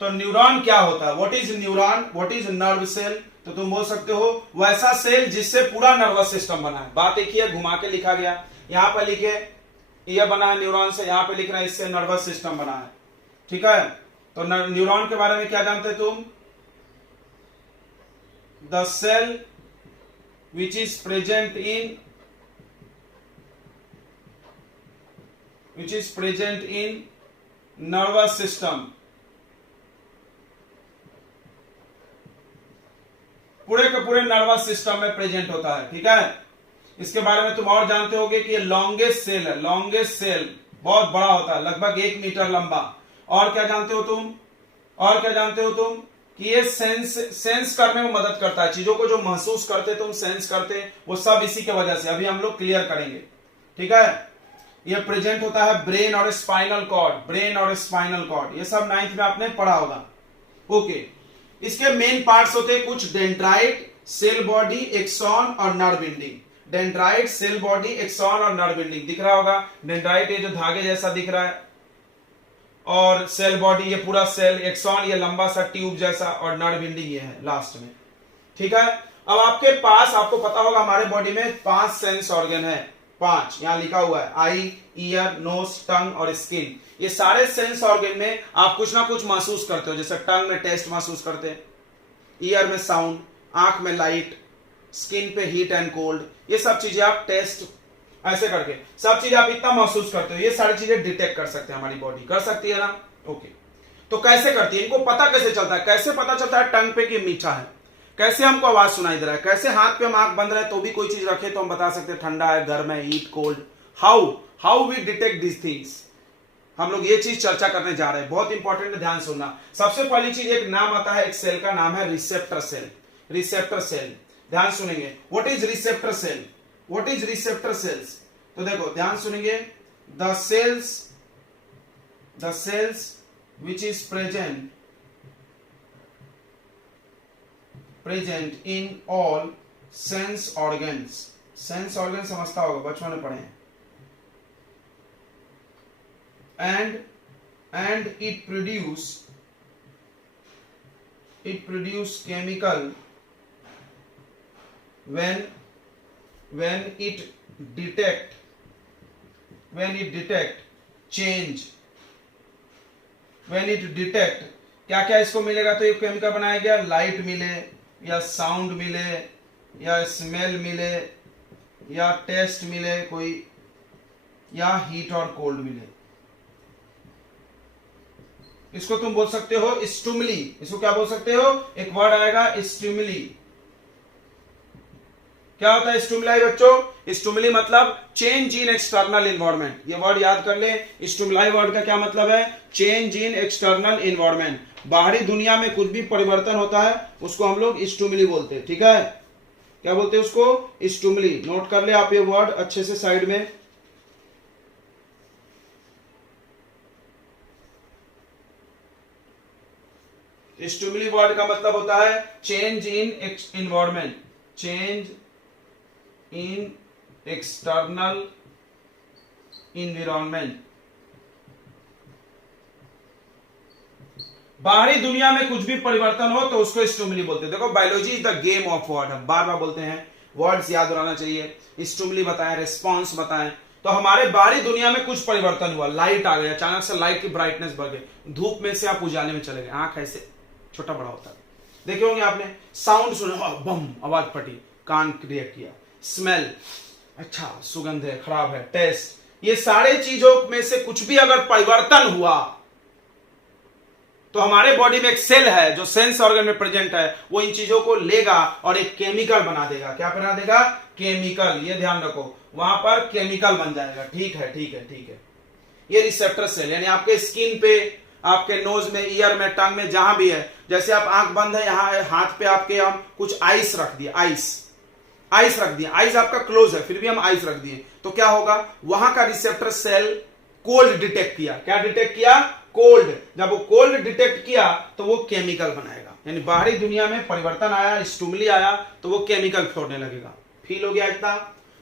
तो न्यूरॉन क्या होता है? What is neuron, what is nerve cell? तो तुम बोल सकते हो वैसा सेल जिससे पूरा नर्वस सिस्टम बना है। बात एक ही है, घुमा के लिखा गया। यहां पर लिखे यह बना है न्यूरॉन से, यहां पे लिख रहा है इससे नर्वस सिस्टम बना है। ठीक है, तो न्यूरॉन के बारे में क्या जानते तुम? The cell which is present in nervous system, पूरे के पूरे नर्वस सिस्टम में प्रेजेंट होता है। ठीक है, इसके बारे में तुम और जानते होगे कि ये लॉन्गेस्ट सेल है, लॉन्गेस्ट सेल, बहुत बड़ा होता है, लगभग 1 मीटर लंबा। और क्या जानते हो तुम? और क्या जानते हो तुम? कि ये सेंस करने में मदद करता है, चीजों को जो महसूस करते तुम, सेंस करते, वो सब इसी के वजह से। अभी हम लोग क्लियर करेंगे। ठीक है, ये प्रेजेंट होता है ब्रेन और स्पाइनल कॉर्ड, ब्रेन और स्पाइनल कॉर्ड, ये सब 9th में आपने पढ़ा होगा। ओके, इसके मेन पार्ट्स होते हैं कुछ, डेंड्राइट, सेल बॉडी, एक्सॉन और nerve ending. Dendrite, cell body, axon और नर्व एंडिंग दिख रहा होगा। डेंड्राइट ये जो धागे जैसा दिख रहा है, और सेल बॉडी ये पूरा सेल, एक्सॉन ये लंबा सा ट्यूब जैसा, और नर्व एंडिंग ये है लास्ट में। ठीक है, अब आपके पास, आपको पता होगा हमारे बॉडी में 5 सेंस ऑर्गन है, 5 यहां लिखा हुआ है, आई, ईयर, नोज, टंग और स्किन। ये सारे सेंस ऑर्गन में आप कुछ ना कुछ महसूस करते हो, जैसे टंग में टेस्ट महसूस करते हैं, ईयर में साउंड, आंख में लाइट, स्किन पे हीट एंड कोल्ड, ये सब चीजें आप टेस्ट ऐसे करके सब चीजें आप इतना महसूस करते हो। ये सारी चीजें डिटेक्ट कर सकते हैं, हमारी बॉडी कर सकती है ना। ओके, तो कैसे करती है? इनको पता कैसे चलता है? कैसे पता चलता है टंग पे कि मीठा है? कैसे हमको आवाज सुनाई दे रहा है? कैसे हाथ पे हम आंख बंद रहे तो भी कोई चीज रखे तो हम बता सकते हैं ठंडा है, गर्म है, heat, cold? How we detect this things, हम लोग ये चीज चर्चा करने जा रहे हैं, बहुत इंपॉर्टेंट है, ध्यान सुनना। सबसे पहली चीज, एक नाम आता है, एक सेल का नाम है रिसेप्टर सेल। रिसेप्टर सेल, ध्यान सुनेंगे। What is receptor cell? What is receptor cells? तो देखो ध्यान सुनेंगे, the cells which is present in all sense organs. Sense organ समझता होगा, बचपन में पढ़े हैं। And it produce chemical when it detect change, क्या क्या इसको मिलेगा, तो ये केमिकल बनाया गया, लाइट मिले या साउंड मिले या स्मेल मिले या टेस्ट मिले कोई, या हीट और कोल्ड मिले। इसको तुम बोल सकते हो स्टिमुली। इसको क्या बोल सकते हो, एक वर्ड आएगा स्टिमुली। क्या होता है स्टिमुलाई बच्चों? स्टिमुली मतलब चेंज इन एक्सटर्नल इन्वायरमेंट। ये वर्ड याद कर ले। स्टिमुलाई वर्ड का क्या मतलब है? Change in external environment. बाहरी दुनिया में कुछ भी परिवर्तन होता है उसको हम लोग स्टिमुली बोलते हैं। ठीक है, क्या बोलते हैं उसको? स्टिमुली। नोट कर ले आप ये वर्ड अच्छे से साइड में। स्टिमुली वर्ड का मतलब होता है change in environment, change in external environment. बाहरी दुनिया में कुछ भी परिवर्तन हो तो उसको स्टिमुली बोलते हैं। देखो biology is the game of word, हम बार बार बोलते हैं, वर्ड्स याद रहना चाहिए। स्टिमुली बताएं, रिस्पॉन्स बताएं। तो हमारे बाहरी दुनिया में कुछ परिवर्तन हुआ, लाइट आ गया, अचानक से लाइट की ब्राइटनेस बढ़ गई, धूप में से आप उजाले में चले गए, आंख ऐसे छोटा बड़ा होता है। देखे होंगे आपने, साउंड सुना, बम आवाज फटी, कान रिएक्ट किया, स्मेल अच्छा सुगंध है, खराब है, टेस्ट, ये सारे चीजों में से कुछ भी अगर परिवर्तन हुआ तो हमारे बॉडी में एक सेल है जो सेंस ऑर्गन में प्रेजेंट है, वो इन चीजों को लेगा और एक केमिकल बना देगा। क्या बना देगा? केमिकल। ये ध्यान रखो, वहां पर केमिकल बन जाएगा। ठीक है, ठीक है, ठीक है। ये रिसेप्टर सेल, यानी आपके स्किन पे, आपके नोज में, ईयर में, टंग में, जहां भी है, जैसे आप आंख बंद है, यहां हाथ पे आपके हम कुछ आइस रख दिए, आइस रख दिए, आइस आपका क्लोज है फिर भी हम आइस रख दिए, तो क्या होगा? वहां का रिसेप्टर सेल कोल्ड डिटेक्ट किया। क्या डिटेक्ट किया? कोल्ड। जब वो कोल्ड डिटेक्ट किया तो वो केमिकल बनाएगा, यानी बाहरी दुनिया में परिवर्तन आया, स्टिमुली आया तो वो केमिकल छोड़ने लगेगा। फील हो गया इतना?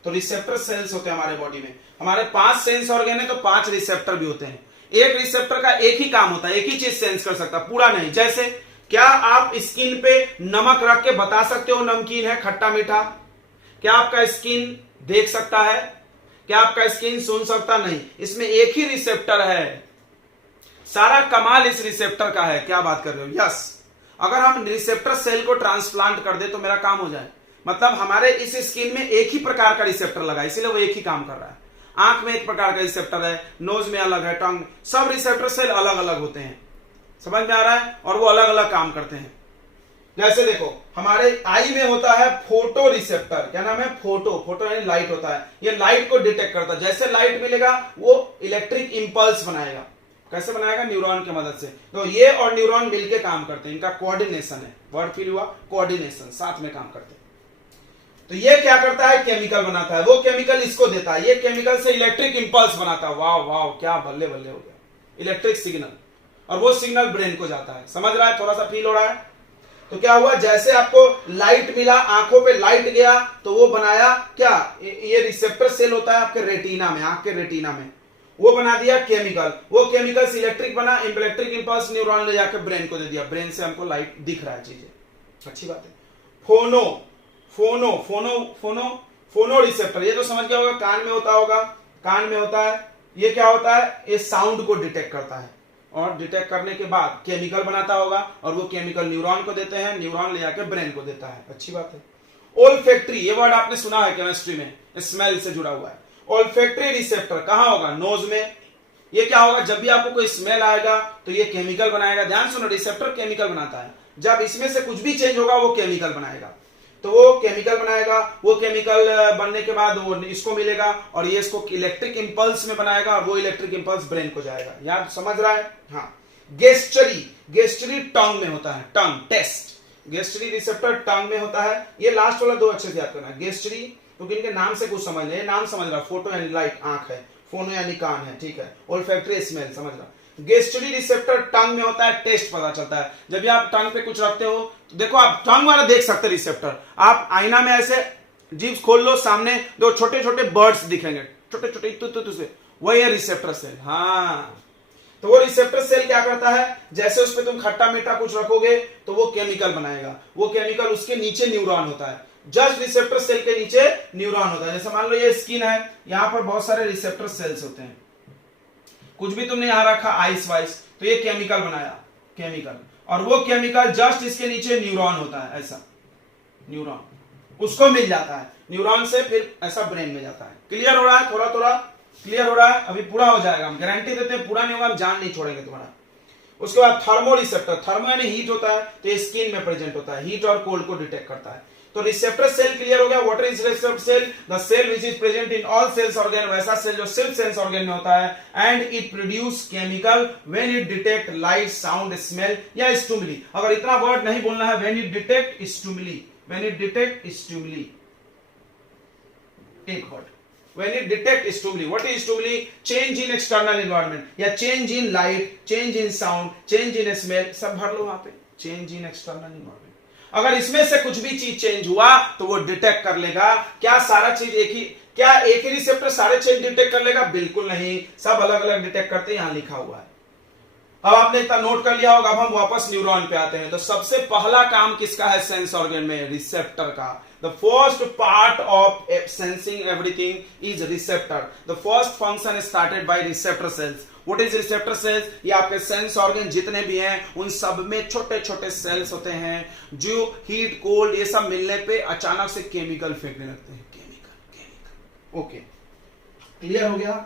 तो रिसेप्टर सेल्स होते हैं हमारे बॉडी में। हमारे 5 सेंस ऑर्गन है तो 5 रिसेप्टर भी होते हैं। एक रिसेप्टर का एक ही काम होता है, एक ही चीज सेंस कर सकता है, पूरा नहीं। जैसे क्या आप स्किन पे नमक रख के बता सकते हो नमकीन है, खट्टा मीठा? क्या आपका स्किन देख सकता है? क्या आपका स्किन सुन सकता? नहीं। इसमें एक ही रिसेप्टर है, सारा कमाल इस रिसेप्टर का है। क्या बात कर रहे हो? यस। अगर हम रिसेप्टर सेल को ट्रांसप्लांट कर दे तो मेरा काम हो जाए। मतलब हमारे इस स्किन में एक ही प्रकार का रिसेप्टर लगा, इसीलिए वो एक ही काम कर रहा है। आंख में एक प्रकार का रिसेप्टर है, नोज में अलग है, टंग, सब रिसेप्टर सेल अलग अलग होते हैं। समझ में आ रहा है? और वो अलग अलग काम करते हैं। जैसे देखो हमारे आई में होता है फोटो रिसेप्टर। क्या नाम है? फोटो यानी लाइट होता है। ये लाइट को डिटेक्ट करता है। जैसे लाइट मिलेगा वो इलेक्ट्रिक इंपल्स बनाएगा। कैसे बनाएगा? न्यूरॉन की मदद से। तो ये और न्यूरॉन मिलके काम करते हैं, इनका कोऑर्डिनेशन है। वर्ड फील हुआ? कोऑर्डिनेशन, साथ में काम करते हैं। तो ये क्या करता है? केमिकल बनाता है। वो केमिकल इसको देता है, ये केमिकल से इलेक्ट्रिक इंपल्स बनाता है। वाह वाह, क्या बल्ले बल्ले हो गया, इलेक्ट्रिक सिग्नल। और वो सिग्नल ब्रेन को जाता है। समझ रहा है? थोड़ा सा फील हो रहा है? तो क्या हुआ? जैसे आपको लाइट मिला, आंखों पे लाइट गया तो वो बनाया क्या? ये रिसेप्टर सेल होता है आपके रेटिना में, आंख के रेटिना में, वो बना दिया केमिकल। वो केमिकल इलेक्ट्रिक बना, इलेक्ट्रिक इंपल्स न्यूरॉन ले जाकर ब्रेन को दे दिया, ब्रेन से हमको लाइट दिख रहा है चीजें। अच्छी बात है। फोनो रिसेप्टर, ये तो समझ गया होगा, कान में होता होगा, कान में होता है। ये क्या होता है? ये साउंड को डिटेक्ट करता है और डिटेक्ट करने के बाद केमिकल बनाता होगा और वो केमिकल न्यूरॉन को देते हैं, न्यूरॉन ले जाकर ब्रेन को देता है। अच्छी बात है। ओल्फैक्टरी, ये वर्ड आपने सुना है केमिस्ट्री में, स्मेल से जुड़ा हुआ है। ओल्फैक्टरी रिसेप्टर कहां होगा? नोज में। ये क्या होगा? जब भी आपको कोई स्मेल आएगा तो ये केमिकल बनाएगा। ध्यान सुनो, रिसेप्टर केमिकल बनाता है। जब इसमें से कुछ भी चेंज होगा वो केमिकल बनाएगा। तो वो केमिकल बनाएगा, वो केमिकल बनने के बाद वो इसको मिलेगा और ये इसको इलेक्ट्रिक इंपल्स में बनाएगा और वो इलेक्ट्रिक इंपल्स ब्रेन को जाएगा। यार समझ रहा है? हाँ। गेस्टरी टंग में होता है, टंग टेस्ट। गेस्टरी रिसेप्टर टंग में होता है। ये लास्ट वाला 2 अच्छे से याद करना। गेस्टरी तो इनके नाम से कुछ समझ ले, नाम समझ रहा, फोटो यानी लाइट आंख है, फोनो यानी कान है, ठीक है, ओल्फैक्टरी स्मेल समझ रहा। गेस्टरी रिसेप्टर टंग में होता है, टेस्ट पता चलता है। जब भी आप टंग पे कुछ रखते हो तो देखो आप टंग वाला देख सकते रिसेप्टर, आप आईना में ऐसे जीभ खोल लो, सामने दो छोटे छोटे बर्ड्स दिखेंगे, छोटे छोटे तू से, वही है रिसेप्टर सेल। हाँ, तो वो रिसेप्टर सेल क्या करता है, जैसे उस पर तुम खट्टा मीठा कुछ रखोगे तो वो केमिकल बनाएगा, वो केमिकल उसके नीचे न्यूरॉन होता है, जस्ट रिसेप्टर सेल के नीचे न्यूरॉन होता है। जैसे मान लो ये स्किन है, यहां पर बहुत सारे रिसेप्टर सेल्स होते हैं, कुछ भी तुमने यहां रखा आइस वाइस, तो ये केमिकल बनाया, केमिकल, और वो केमिकल जस्ट इसके नीचे न्यूरॉन होता है, ऐसा न्यूरॉन उसको मिल जाता है, न्यूरॉन से फिर ऐसा ब्रेन में जाता है। क्लियर हो रहा है, थोड़ा थोड़ा क्लियर हो रहा है, अभी पूरा हो जाएगा, हम गारंटी देते हैं पूरा नहीं होगा, हम जान नहीं छोड़ेंगे तुम्हारा। उसके बाद थर्मो रिसेप्टर, थर्मो यानी हीट होता है, तो ये स्किन में प्रेजेंट होता है, हीट और कोल्ड को डिटेक्ट करता है। तो रिसेप्टर सेल क्लियर हो गया। What is receptor cell? The cell which is present in all cells organ, वैसा सेल जो सिर्फ सेल्स ऑर्गन में होता है, and it produce chemical when it detect light, sound, smell या स्टिमुली। अगर इतना वर्ड नहीं बोलना है, when it detect stimuli, when it detect stimuli, एक word, when it detect stimuli. What is stimuli? Change in external environment या change in light, change in sound, change in smell, सब भर लो वहां पे, change in external environment। अगर इसमें से कुछ भी चीज चेंज हुआ तो वो डिटेक्ट कर लेगा। क्या सारा चीज क्या एक ही रिसेप्टर सारे चेंज डिटेक्ट कर लेगा? बिल्कुल नहीं, सब अलग अलग डिटेक्ट करते हैं, यहां लिखा हुआ है। अब आपने इतना नोट कर लिया होगा, अब हम वापस न्यूरॉन पे आते हैं। तो सबसे पहला काम किसका है सेंस ऑर्गन में? रिसेप्टर का। The first part of sensing everything is receptor. The first function is started by receptor cells. What is receptor cells? ये आपके सेंस ऑर्गन जितने भी हैं उन सब में छोटे छोटे सेल्स होते हैं जो हीट कोल्ड ये सब मिलने पे अचानक से केमिकल फेंकने लगते हैं। केमिकल ओके, क्लियर हो गया?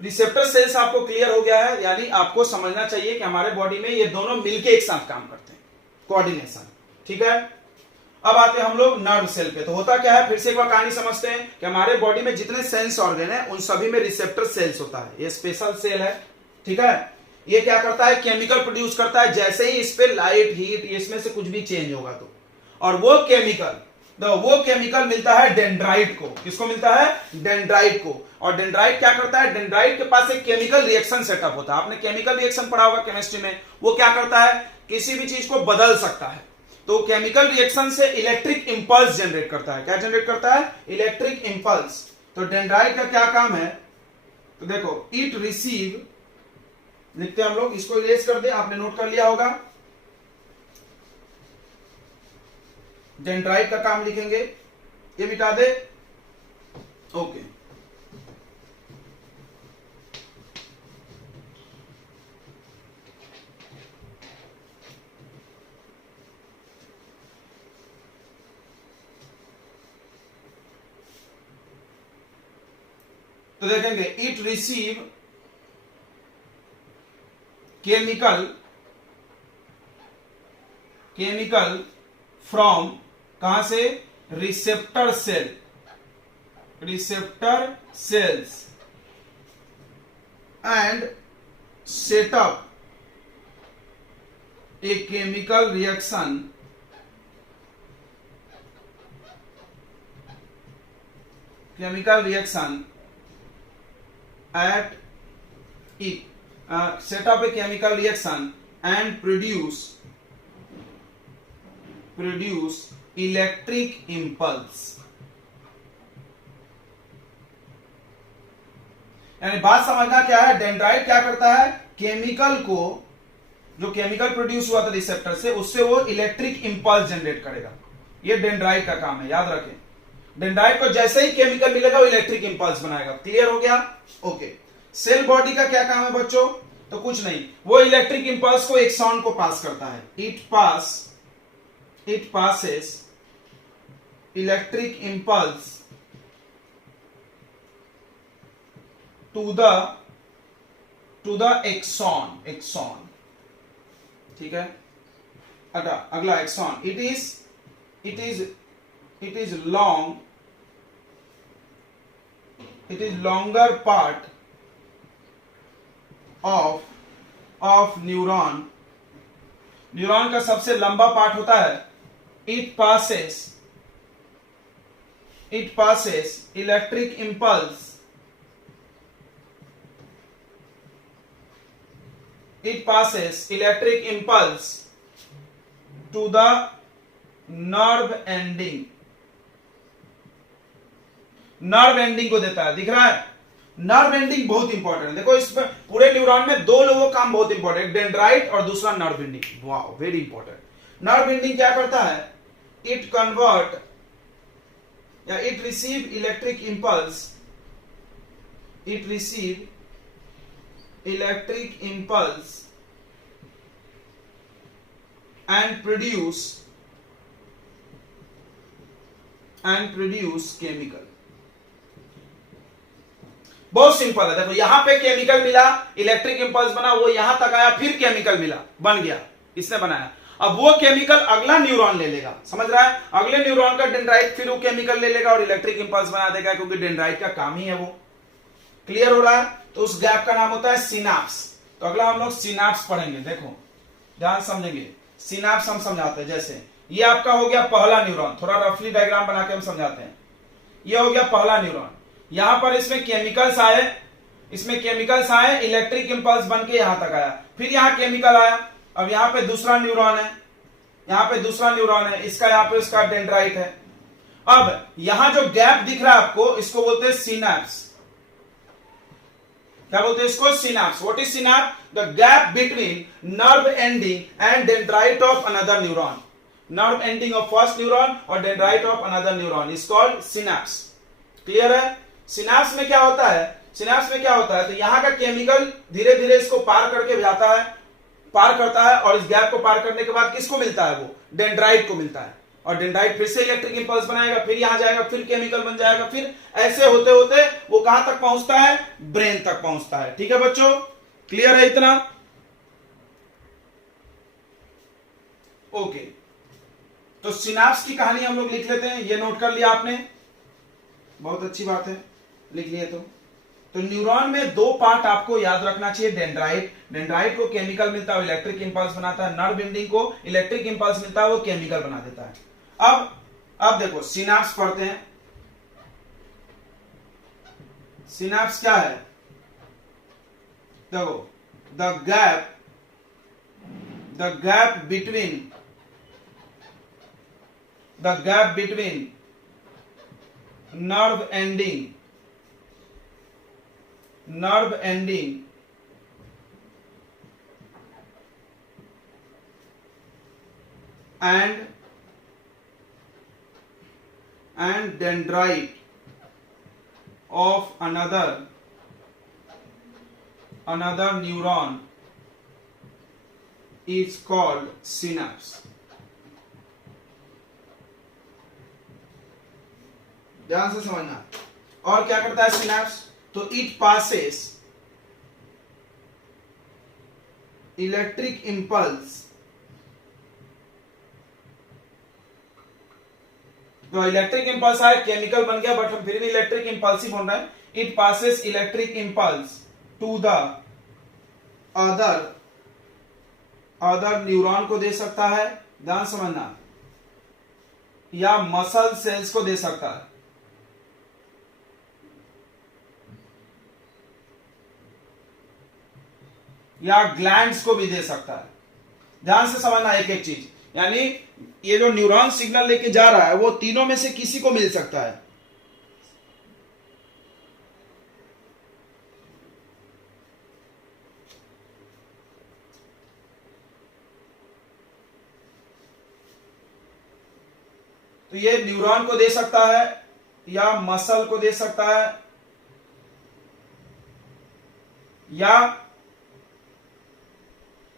रिसेप्टर सेल्स आपको क्लियर हो गया है, यानी आपको समझना चाहिए कि हमारे बॉडी में ये दोनों मिलके एक साथ काम करते हैं, कोऑर्डिनेशन, ठीक है। अब आते हैं हम लोग नर्व सेल पे। तो होता क्या है, फिर से एक बार कहानी समझते हैं कि हमारे बॉडी में जितने सेंस ऑर्गन है उन सभी में रिसेप्टर सेल्स होता है। ये स्पेशल सेल है, ठीक है। ये क्या करता है, केमिकल प्रोड्यूस करता है। जैसे ही इस पे लाइट, हीट, इसमें से कुछ भी चेंज होगा तो, और वो केमिकल मिलता है डेंड्राइट को। किसको मिलता है? डेंड्राइट को। और डेंड्राइट क्या करता है? डेंड्राइट के पास एक केमिकल रिएक्शन सेटअप होता है। आपने केमिकल रिएक्शन पढ़ा होगा केमिस्ट्री में। वो क्या करता है, किसी भी चीज को बदल सकता है। तो केमिकल रिएक्शन से इलेक्ट्रिक इंपल्स जनरेट करता है। क्या जनरेट करता है? Electric impulse. तो डेंड्राइट का क्या काम है? तो देखो, इट रिसीव, लिखते हैं हम लोग, इसको इरेज कर दे, आपने नोट कर लिया होगा। डेंड्राइट का काम लिखेंगे, ये मिटा दे, ओके। तो देखेंगे, इट रिसीव केमिकल फ्रॉम, कहां से? Receptor cells and setup a chemical reaction at it, set up a chemical reaction and produce electric impulse। यानी बात समझना क्या है, डेंड्राइट क्या करता है, केमिकल को, जो केमिकल प्रोड्यूस हुआ था रिसेप्टर से, उससे वो इलेक्ट्रिक इंपल्स जनरेट करेगा। ये डेंड्राइट का काम है, याद रखें। डेंड्राइट को जैसे ही केमिकल मिलेगा वो इलेक्ट्रिक इंपल्स बनाएगा। क्लियर हो गया? ओके। सेल बॉडी का क्या काम है बच्चों? तो कुछ नहीं, वो इलेक्ट्रिक इंपल्स को एक्सॉन को पास करता है। It passes electric impulse to the axon, ठीक है। अगला axon, it is longer part of of neuron, neuron का सबसे लंबा पार्ट होता है, it passes electric impulse, it passes electric impulse to the nerve ending, nerve ending को देता है, दिख रहा है। नर्व एंडिंग बहुत इंपॉर्टेंट है। देखो इसमें पूरे न्यूरॉन में दो लोगों का काम बहुत इंपॉर्टेंट, डेंड्राइट और दूसरा nerve ending. Wow, very important. Nerve ending क्या करता है, इट कन्वर्ट या it receive electric impulse, it receive electric impulse and produce chemical। बहुत सिंपल है। देखो यहां पे केमिकल मिला, इलेक्ट्रिक इंपल्स बना, वो यहां तक आया, फिर केमिकल मिला, बन गया, इसने बनाया। अब वो केमिकल अगला न्यूरॉन ले लेगा, समझ रहा है, अगले न्यूरॉन का डेंड्राइट फिर वो केमिकल ले लेगा और इलेक्ट्रिक इंपल्स बना देगा, क्योंकि डेंड्राइट का काम ही है वो। क्लियर हो रहा है? तो उस गैप का नाम होता है सिनाप्स। तो अगला हम लोग सिनाप्स पढ़ेंगे। देखो ध्यान समझेंगे, सिनाप्स हम समझाते हैं। जैसे ये आपका हो गया पहला न्यूरॉन, थोड़ा रफली डायग्राम बना के हम समझाते हैं। ये हो गया पहला न्यूरॉन, यहां पर इसमें केमिकल्स आए, इलेक्ट्रिक इंपल्स बन के यहां तक आया, फिर यहां केमिकल आया। अब यहां पे दूसरा न्यूरॉन है, इसका यहां पे उसका डेंड्राइट है। अब यहां जो गैप दिख रहा है आपको, इसको बोलते हैं सिनाप्स। क्या बोलते हैं इसको? Synapse. What is synapse? The gap between nerve ending and dendrite of another neuron. Nerve ending of first neuron और dendrite of another neuron is called synapse. Clear है? सिनाप्स में क्या होता है, तो यहां का केमिकल धीरे धीरे इसको पार करके पार करता है, और इस गैप को पार करने के बाद किसको मिलता है? वो डेंड्राइट को मिलता है, और डेंड्राइट फिर से इलेक्ट्रिक इंपल्स बनाएगा, फिर यहां जाएगा, फिर केमिकल बन जाएगा, फिर ऐसे होते होते वो कहां तक पहुंचता है? ब्रेन तक पहुंचता है। ठीक है बच्चों, क्लियर है इतना? ओके, तो सिनाप्स की कहानी हम लोग लिख लेते हैं। ये नोट कर लिया आपने, बहुत अच्छी बात है, लिख लिए। तो न्यूरॉन में दो पार्ट आपको याद रखना चाहिए। डेंड्राइट को केमिकल मिलता है, इलेक्ट्रिक इंपल्स बनाता है। नर्व एंडिंग को इलेक्ट्रिक इंपल्स मिलता है, वो केमिकल बना देता है। अब देखो सिनाप्स पढ़ते हैं। सिनाप्स क्या है? देखो, the gap between nerve ending and dendrite of another neuron is called synapse। ध्यान से समझना। और क्या करता है सिनाप्स? तो इट पासेस इलेक्ट्रिक इंपल्स, तो इलेक्ट्रिक इंपल्स आए, केमिकल बन गया, बट हम फिर भी इलेक्ट्रिक इंपल्स ही बोल रहे हैं। It passes electric impulse to the other neuron को दे सकता है, ध्यान समझना, या मसल सेल्स को दे सकता है, या ग्लैंड्स को भी दे सकता है। ध्यान से समझना एक एक चीज, यानी ये जो न्यूरॉन सिग्नल लेके जा रहा है वो तीनों में से किसी को मिल सकता है। तो ये न्यूरॉन को दे सकता है, या मसल को दे सकता है,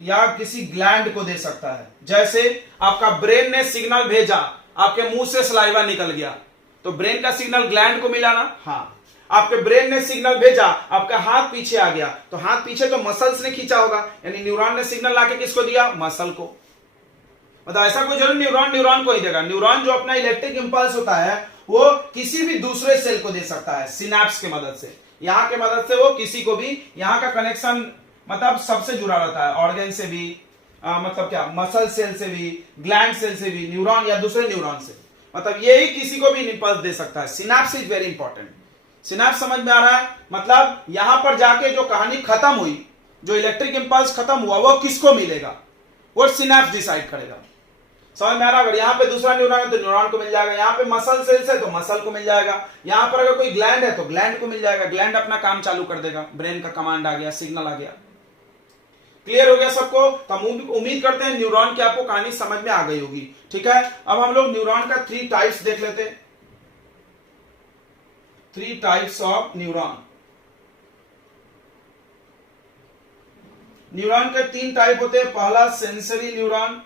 या किसी ग्लैंड को दे सकता है। जैसे आपका ब्रेन ने सिग्नल भेजा, आपके मुंह से सलाइवा निकल गया, तो ब्रेन का सिग्नल ग्लैंड को मिला ना? हाँ। आपके ब्रेन ने सिग्नल भेजा, आपका हाथ पीछे आ गया, तो हाथ पीछे तो मसल्स ने खींचा होगा, यानी न्यूरॉन ने सिग्नल लाके किसको दिया? मसल को। मतलब ऐसा कोई जरूर न्यूरॉन को ही देगा। न्यूरॉन जो अपना इलेक्ट्रिक इंपल्स होता है वो किसी भी दूसरे सेल को दे सकता है सिनैप्स की मदद से। यहां के मदद से वो किसी को भी, यहां का कनेक्शन मतलब सबसे जुड़ा रहता है, ऑर्गन से भी, मतलब क्या, मसल सेल से भी, ग्लैंड सेल से भी, न्यूरॉन या दूसरे न्यूरॉन से, मतलब यही किसी को भी इंपल्स दे सकता है। Synapse is very important. Synapse समझ में आ रहा है? मतलब यहां पर जाके जो कहानी खत्म हुई, जो इलेक्ट्रिक इंपल्स खत्म हुआ, वो किसको मिलेगा, वो सिनेप्स डिसाइड करेगा। समझ में आ रहा? अगर यहाँ पे दूसरा न्यूरॉन है तो न्यूरॉन को मिल जाएगा, यहाँ पे मसल सेल्स है तो मसल को मिल जाएगा, यहाँ पर अगर कोई ग्लैंड है तो ग्लैंड को मिल जाएगा, ग्लैंड अपना काम चालू कर देगा, ब्रेन का कमांड आ गया, सिग्नल आ गया। क्लियर हो गया सबको? तो हम उम्मीद करते हैं न्यूरॉन की आपको कहानी समझ में आ गई होगी। ठीक है, अब हम लोग न्यूरॉन का 3 टाइप्स देख लेते हैं। 3 टाइप्स ऑफ न्यूरॉन। न्यूरॉन के 3 टाइप होते हैं। पहला सेंसरी न्यूरॉन।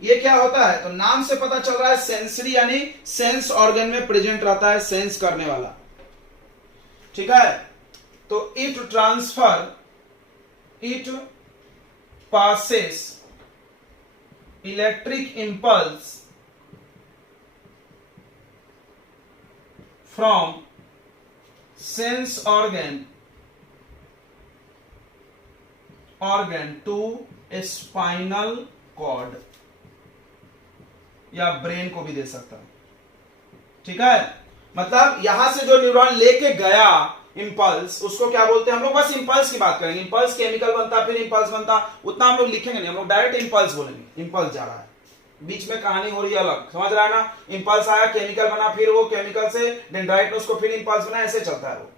ये क्या होता है? तो नाम से पता चल रहा है, सेंसरी यानी सेंस ऑर्गन में प्रेजेंट रहता है, सेंस करने वाला। ठीक है, तो it passes electric impulse from sense organ to spinal cord, या ब्रेन को भी दे सकता है। ठीक है, मतलब यहां से जो न्यूरॉन लेके गया इंपल्स, उसको क्या बोलते हैं हम लोग? बस इंपल्स की बात करेंगे। इंपल्स केमिकल बनता, फिर इंपल्स बनता, उतना हम लोग लिखेंगे नहीं, हम लोग डायरेक्ट इंपल्स बोलेंगे। इंपल्स जा रहा है, बीच में कहानी हो रही है अलग, समझ रहा है ना? इंपल्स आया, केमिकल बना, फिर वो केमिकल से डेंड्राइट ने उसको फिर इंपल्स बना, ऐसे चलता है वो।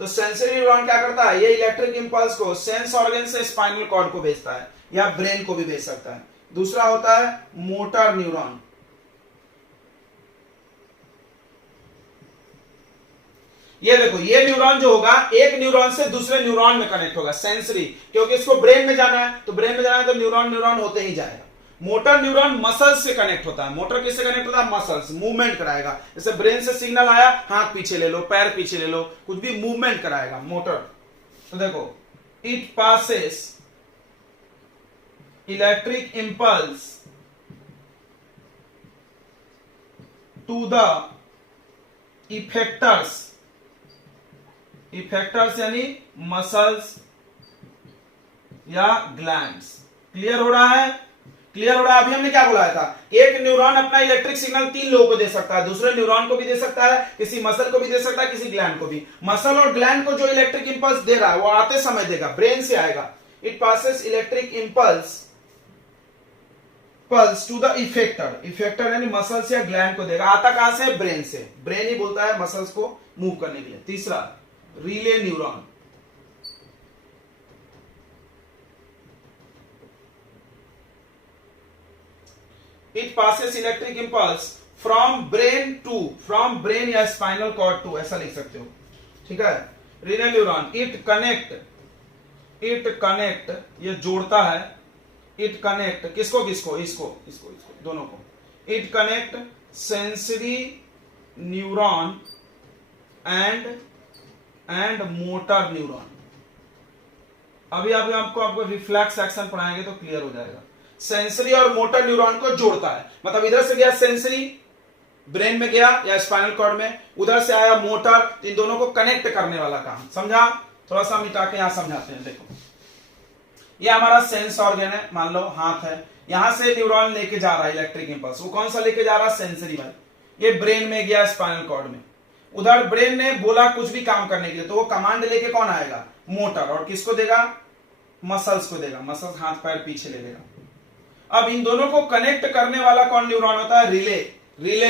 तो सेंसरी न्यूरॉन क्या करता है? ये इलेक्ट्रिक इंपल्स को सेंस ऑर्गन से स्पाइनल कॉर्ड को भेजता है, या ब्रेन को भी भेज सकता है। दूसरा होता है मोटर न्यूरॉन। ये देखो, ये न्यूरॉन जो होगा एक न्यूरॉन से दूसरे न्यूरॉन में कनेक्ट होगा, सेंसरी, क्योंकि इसको ब्रेन में जाना है, तो ब्रेन में जाना है तो न्यूरॉन होते ही जाएगा। मोटर न्यूरॉन मसल्स से कनेक्ट होता है। मोटर किससे कनेक्ट होता है? मसल्स, मूवमेंट कराएगा। जैसे ब्रेन से सिग्नल आया, हाथ पीछे ले लो, पैर पीछे ले लो, कुछ भी मूवमेंट कराएगा मोटर। तो देखो, it passes electric impulse to the effectors यानी मसल्स या ग्लैंड्स। क्लियर हो रहा है? क्लियर हो रहा है? अभी हमने क्या बोला था? एक न्यूरॉन अपना इलेक्ट्रिक सिग्नल 3 लोगों को दे सकता है, दूसरे न्यूरॉन को भी दे सकता है, किसी मसल को भी दे सकता है, किसी ग्लैंड को भी। मसल और ग्लैंड को जो इलेक्ट्रिक इंपल्स दे रहा है वो आते समय देगा, ब्रेन से आएगा। It passes electric impulse to the effector यानी मसल्स या ग्लैंड को देगा। आता कहां से? ब्रेन से। ब्रेन ही बोलता है मसल्स को मूव करने के लिए। तीसरा relay neuron. It passes electric impulse from brain या स्पाइनल कॉर्ड टू, ऐसा लिख सकते हो। ठीक है, रिले न्यूरॉन। इट कनेक्ट, ये जोड़ता है। इट कनेक्ट किसको? इसको दोनों को। It connect sensory neuron and motor neuron. अभी आपको रिफ्लेक्स एक्शन पढ़ाएंगे तो क्लियर हो जाएगा। सेंसरी और मोटर न्यूरॉन को जोड़ता है, मतलब इधर से गया सेंसरी, ब्रेन में गया या स्पाइनल कॉर्ड में, उधर से आया मोटर, इन दोनों को कनेक्ट करने वाला काम। समझा? थोड़ा सा मिटा के यहां समझाते हैं। देखो, ये हमारा सेंस ऑर्गन है, मान लो हाथ है, यहां से न्यूरॉन लेके जा रहा है इलेक्ट्रिक इंपल्स। वो कौन सा लेके जा रहा है? सेंसरी वाला। ये ब्रेन में गया, स्पाइनल कॉर्ड में, उधर ब्रेन ने बोला कुछ भी काम करने के लिए, तो वो कमांड लेके कौन आएगा? मोटर। और किसको देगा? मसल्स को देगा। मसल्स हाथ पैर पीछे ले लेगा। अब इन दोनों को कनेक्ट करने वाला कौन न्यूरॉन होता है? रिले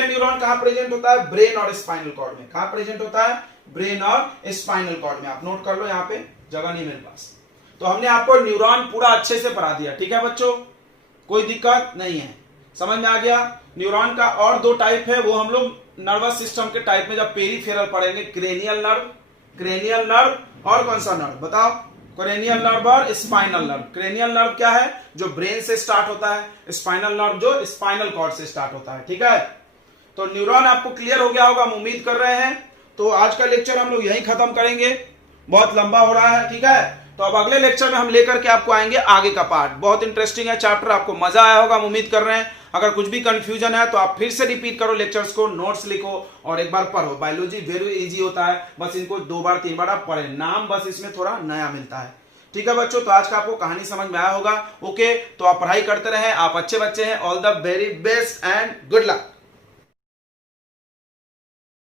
न्यूरॉन कहां प्रेजेंट होता है? ब्रेन और स्पाइनल कॉर्ड में। कहां प्रेजेंट होता है? ब्रेन और स्पाइनल कॉर्ड में। आप नोट कर लो, यहां पे जगह नहीं मेरे पास। तो हमने आपको न्यूरॉन पूरा अच्छे से पढ़ा दिया। ठीक है बच्चों, कोई दिक्कत नहीं है, समझ में आ गया? न्यूरॉन का और 2 टाइप है, वो हम लोग नर्वस सिस्टम के टाइप में जब पेरीफेरल पढ़ेंगे। क्रेनियल नर्व और कौन सा नर्व बताओ? क्रेनियल नर्व और स्पाइनल नर्व। क्रेनियल नर्व क्या है? जो ब्रेन से स्टार्ट होता है। स्पाइनल नर्व जो स्पाइनल कॉर्ड से स्टार्ट होता है। ठीक है, तो न्यूरॉन आपको क्लियर हो गया होगा, हम उम्मीद कर रहे हैं। तो आज का लेक्चर हम लोग यहीं खत्म करेंगे, बहुत लंबा हो रहा है। ठीक है, तो अब अगले लेक्चर में हम लेकर के आपको आएंगे आगे का पार्ट। बहुत इंटरेस्टिंग है चैप्टर, आपको मजा आया होगा हम उम्मीद कर रहे हैं। अगर कुछ भी कंफ्यूजन है तो आप फिर से रिपीट करो लेक्चर्स को, नोट्स लिखो और एक बार पढ़ो। बायोलॉजी वेरी इजी होता है, बस इनको 2 बार 3 बार आप पढ़े, नाम बस इसमें थोड़ा नया मिलता है। ठीक है बच्चों, तो आज का आपको कहानी समझ में आया होगा। ओके, तो आप पढ़ाई करते रहे, आप अच्छे बच्चे हैं। All the very best and good luck.